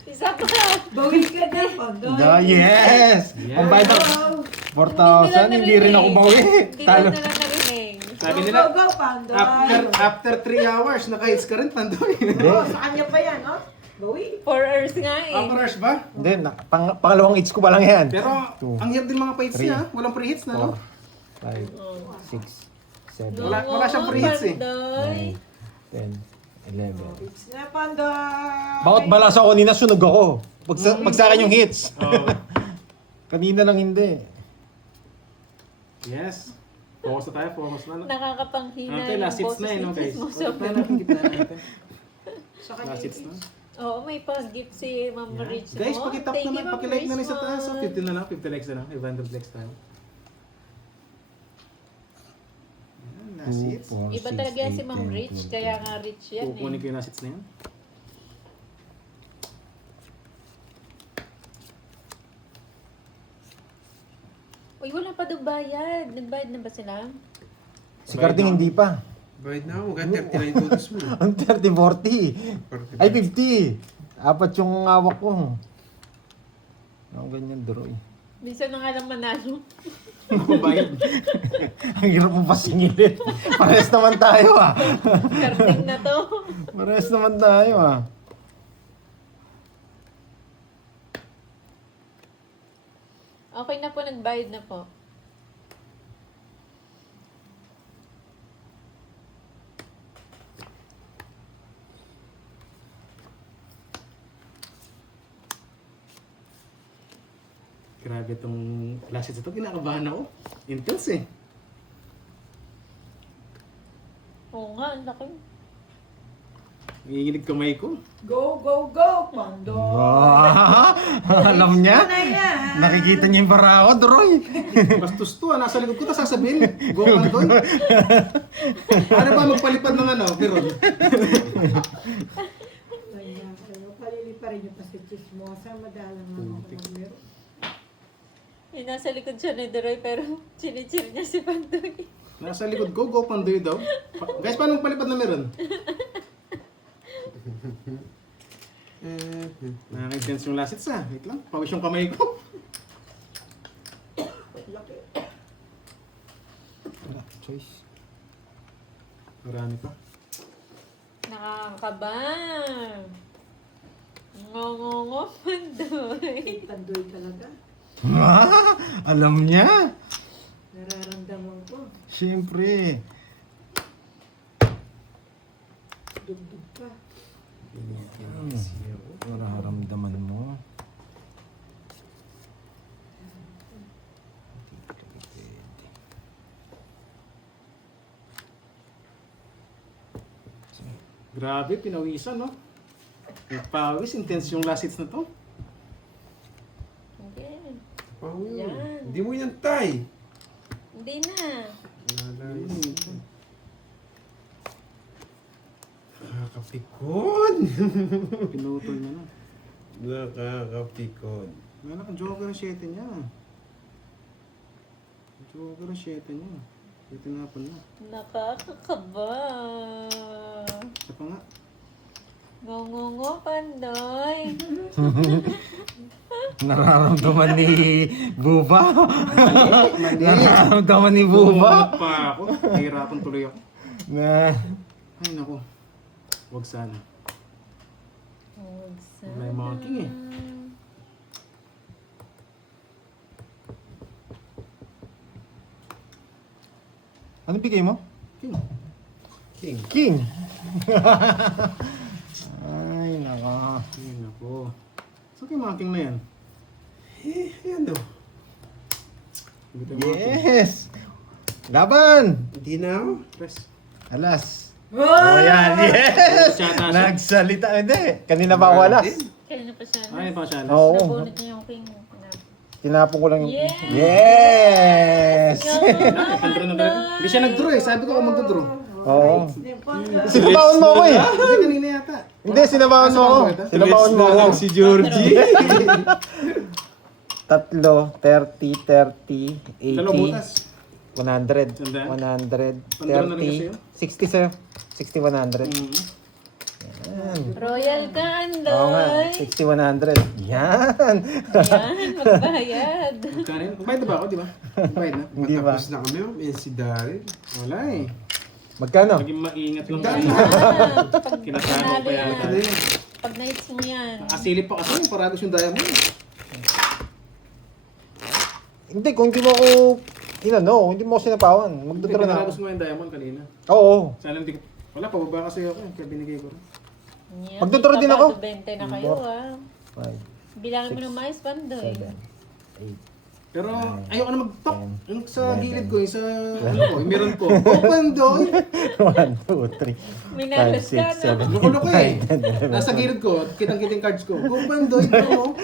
Isa pa. Bawi ka na, Pandoy! Yes! Yeah. Pambayad ng, Go! 4,000, hindi rin ako bawi. Hindi Talo. lang nila narinig. Sabi Go, nila, go, go, Pandoy. after 3 hours, naka-hits ka rin, Pandoy. Oh, sa kanya pa yan, oh. Bawi. 4 hours nga eh. Hours ba? Hindi, pangalawang hits ko pa lang yan. Pero, Two, ang hirap din mga pa-hits three, niya. Walang pre-hits na, no? 4, 5, 6, 7, Wala siyang pre-hits eh. Pandoy. 10, 11. Hits na, Pandoy. Bakit balas ako kanina, sunog ako. Pag sa akin yung hits. Oh. Kanina lang hindi. Yes. Focus na tayo, focus na. Nakakapanghina Okay, last hits na eh, no guys? mo Ulit na natin, gitna natin. Sa kanya Last hits na. Oo, may pag-gift si Ma'am Rich. Guys, mo. pakitap Thank you, naman, Ma'am pakilike na rin sa Richmond. taas. So, 50 na lang, 50 likes na lang. 500 likes tayo. Yan, last hits. 2, 4, Iba talaga yan si Ma'am Rich, kaya nga rich yan Kukunin eh. ko yung last hits na yan. Uy, wala pa daw bayad. Nagbayad na ba sila? Si Carding hindi pa. Bayad na ako, maganda 39 totos mo. Ang 30, 40. Ay, 50. Apat yung hawak ko. Ang ganyan, Droy. Minsan na nga lang manalo. Bayad. Ang hirap mo pasingilin. Parehas naman tayo ah. Karting na to. Parehas naman tayo ah. Okay na po, nagbayad na po. Grabe itong last hits ito. Kinakabahan ako. Intense eh. Oo nga, ang laki. Nanginginig kamay ko. Go, go, go, Pandoy. Ah, alam niya? Hits na yan. Nakikita niya yung para ako, Droy. Bastos to ah. Nasa likod ko. Tapos sasabihin, go ka doon. Ano ba magpalipad ng ano? Pero, Ayan, palili pa rin yung pa si Chismosa. Madalang naman ako maglaro. Eh, nasa likod siya ni Deroy, pero chinichir niya si Pandoy. nasa likod ko, go Pandoy daw. Guys, paano magpalipad na meron? Nakaka-intense yung last hits ah. Wait lang, pawis yung kamay ko. Laki. Wala, choice. Marami pa. Nakakaba. Ngongongo, Pandoy. Pandoy talaga. Ah, alam niya. Nararamdaman ko. Siyempre. Dugdug pa. Nararamdaman mo. Grabe, pinawisan no? Nagpawis, intense yung last hits na to. Hindi. Oh, Yan. hindi mo inantay. Hindi na. Nakakapikon. Pinutol na na. Nakakapikon. Wala kang joker ang 7 niya. Joker ang 7 niya. Tinapon na. Nakakakaba. Isa pa nga. Ngongongo, Pandoy. Nararamdaman ni Buba. Nararamdaman ni Buba. Bumangot pa ako. Nahirapan tuloy ako. Na, Ay nako. Wag sana. Huwag Wala yung mga king eh. anong bigay mo? King. King. King. Ay, naka. Ay nako. So yung mga king na yan. Yan o. Hindi tayo mga king. Yes. Laban. Hindi na ako. Press. Alas. Oh, yan. Yes. Chata siya. Nagsalita. Hindi. Kanina pa ako alas. Kaya na pa siya. Ay pa siya. Oo. Nabunot niya yung king. Tinapon ko lang yung... Yes. Yes. Nag-draw na talaga. Hindi siya nag-draw eh. Sabi ko ako mag-draw. Oo. Pandoy. Sinabawan mo ako eh. Hindi kanina yata. Hindi, sinabawan mo ako. Sinabawan mo na ako. lang si Georgie. 3, 30, 30, 80, Dalawang butas. 100, Tandaan? 100, Pandalo na rin kasi 30, yun. 60 sa'yo. 60, 100. Mm. Yan. Royal ka, Oo nga, Andoy. 60-100. Yan. Yan, magbayad. Magkano yun? Bayad na ba ako, di ba? Bayad na. Hindi ba? Patapos na kami, yan si Daryl. Wala eh. Magkano? Naging maingat lang Dami. tayo. Pag Kinasama panalo pa yan. yan. Pag nights mo yan. Nakasilip pa kasi, paragos yung diamond. Hindi, kung hindi mo ako, hindi mo ako sinapawan. Magdodro na Paragos ako. mo yung diamond kanina. Oo. Sana hindi ko... Wala, pababa kasi ako kaya binigay ko rin. Yan, Magdodro din tabado ako. 20 na kayo, ah. 5, Bilangin mo ng mais, Pandoy. 7, Pero ayoko na mag-talk. Yung sa 11, gilid ko, yung sa ano ko, yung meron ko. Open doon! 8. 1, 2, 3, Minalas 5, ka, 6, 7, no? Loko-loko eh. Nasa gilid ko, kitang-kiting cards ko. Open doon, bro.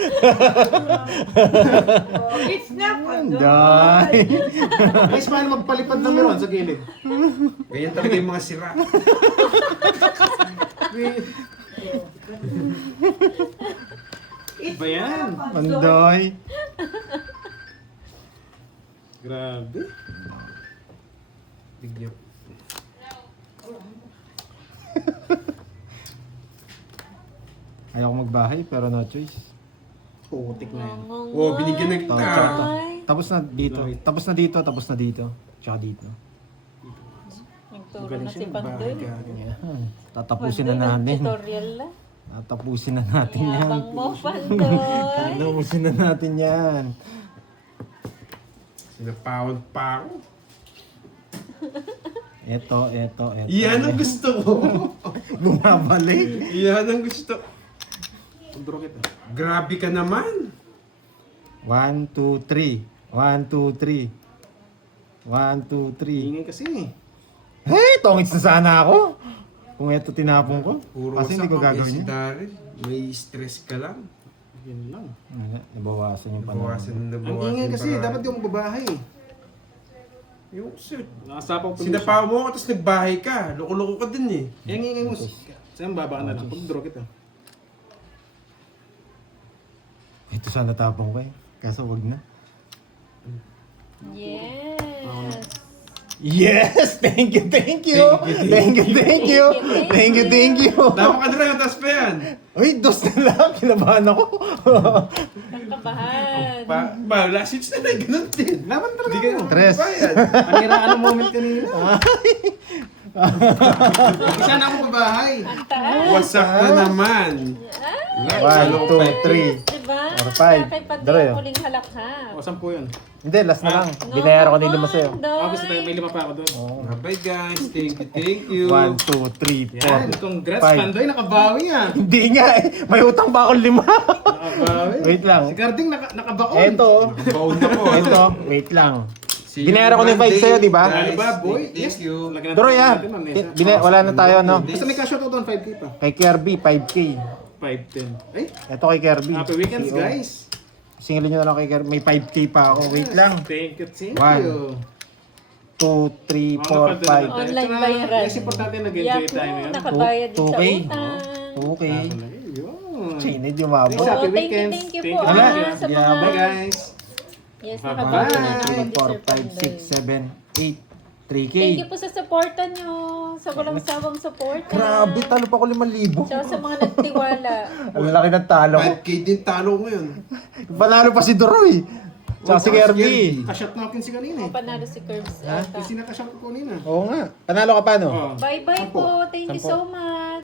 It's na, Pandoy. Day. Guys, paano magpalipad ng meron sa gilid? Ganyan talaga yung mga sira. Ba yan? Pandoy. Grabe. Bigyan. Ayaw ko magbahay pero no choice. Putik na yan. Oh, binigyan na kita. Tapos na dito. Tapos na dito. Tapos na dito. Tsaka dito. Nagturo na si Pandoy. Yan. Tatapusin na natin. Tutorial lang. Tatapusin na natin yan. Yabang mo, Pandoy. Tatapusin na natin yan. Sinapawan pa ako. Eto. Yan ang gusto ko. Bumabalik. Yan ang gusto. Draw kita. Grabe ka naman. 1, 2, 3. 1, 2, 3. 1, 2, 3. Ingay kasi eh. Hey, tongits na sana ako. Kung eto tinapon ko. Puro Kasi hindi ko wasak ang gagawin si yun. Daryl. May stress ka lang. Yan lang. Nabawasan yung panahon. Ang ingay kasi, dapat yung babahay. Yung suit. Nakasapaw pa Sinapaw mo ako, tapos nagbahay ka. Loko-loko ka din eh. Yung ingay mo. Saan baba ka na lang? Pag-draw kita. Ito sana tapong ko eh. Kaso wag na. Yes. Yes! Thank you! Thank you! Dapat ka na tapos pa yan. Uy, dos na lang. Kinabahan ako. Kakabahan. Last hits na lang, ganun din. Laban talaga Hindi ka mo. Tres. bayad. Ang moment kanina. Isa na ako babahay. Ang taas. Wasak na naman. 1, 2, 3. Diba? 4, 5. Bakit Pandoy Dalawa. ang huling halakhak? O, 10 yun. Hindi, last na lang. Binayaran ko na yung 5 sa'yo. Ah, gusto tayo, may 5 pa ako doon. Bye guys. Thank you. 1, 2, 3, 4. Yan, congrats, Five. Pandoy, nakabawi ah. Hindi nga eh. May utang pa akong 5. Nakabawi. Wait lang. Si Garding nakabakon. Eto. Baon na po. Ito. Wait lang. See you Binayaran ko na yung 5 Monday, sa'yo, di ba? guys. Ano ba, boy? Thank you. Lagyan natin Pero yan. natin, ma'am, Nessa. Wala na tayo, no? Basta may cash out doon, 5K pa. Kay Kirby, 5K. 5-10. Ay, Ito kay Kirby. happy weekends, CO. guys. Singilin nyo na lang kay Kirby. May 5K pa ako. Wait lang. Thank you. One. 2, 3, Mga kapatid 4, 5. natin. Online Ito na, bayaran. Yes, importante nag-enjoy Yak tayo mo, ngayon. nakabayad din sa 2K. utang. 2K. Yun. Sinid yung mabot. Thanks, happy Oh, thank you, weekends. thank you Thank po, you. Wala. sa Yeah, mga... Bye, guys. Yes, Bye. nakabayad na 2, naman 3, ni Sir 4, 5, 6, 7, 8. Pandoy. 3K. Thank you po sa supportan nyo. Sa walang sawang suporta. Grabe, talo pa ko 5,000. Tsaka sa mga nagtiwala. Ang laki ng talo ko. 5K din talo ko yun. Panalo pa si Doroy. Tsaka si Kirby. Ka-shot na ako si kanina eh. Panalo si Curbs. Kasi naka-shot ko kanina. Oo nga. Panalo ka pa, no? Oh. Bye-bye po. Thank you so much.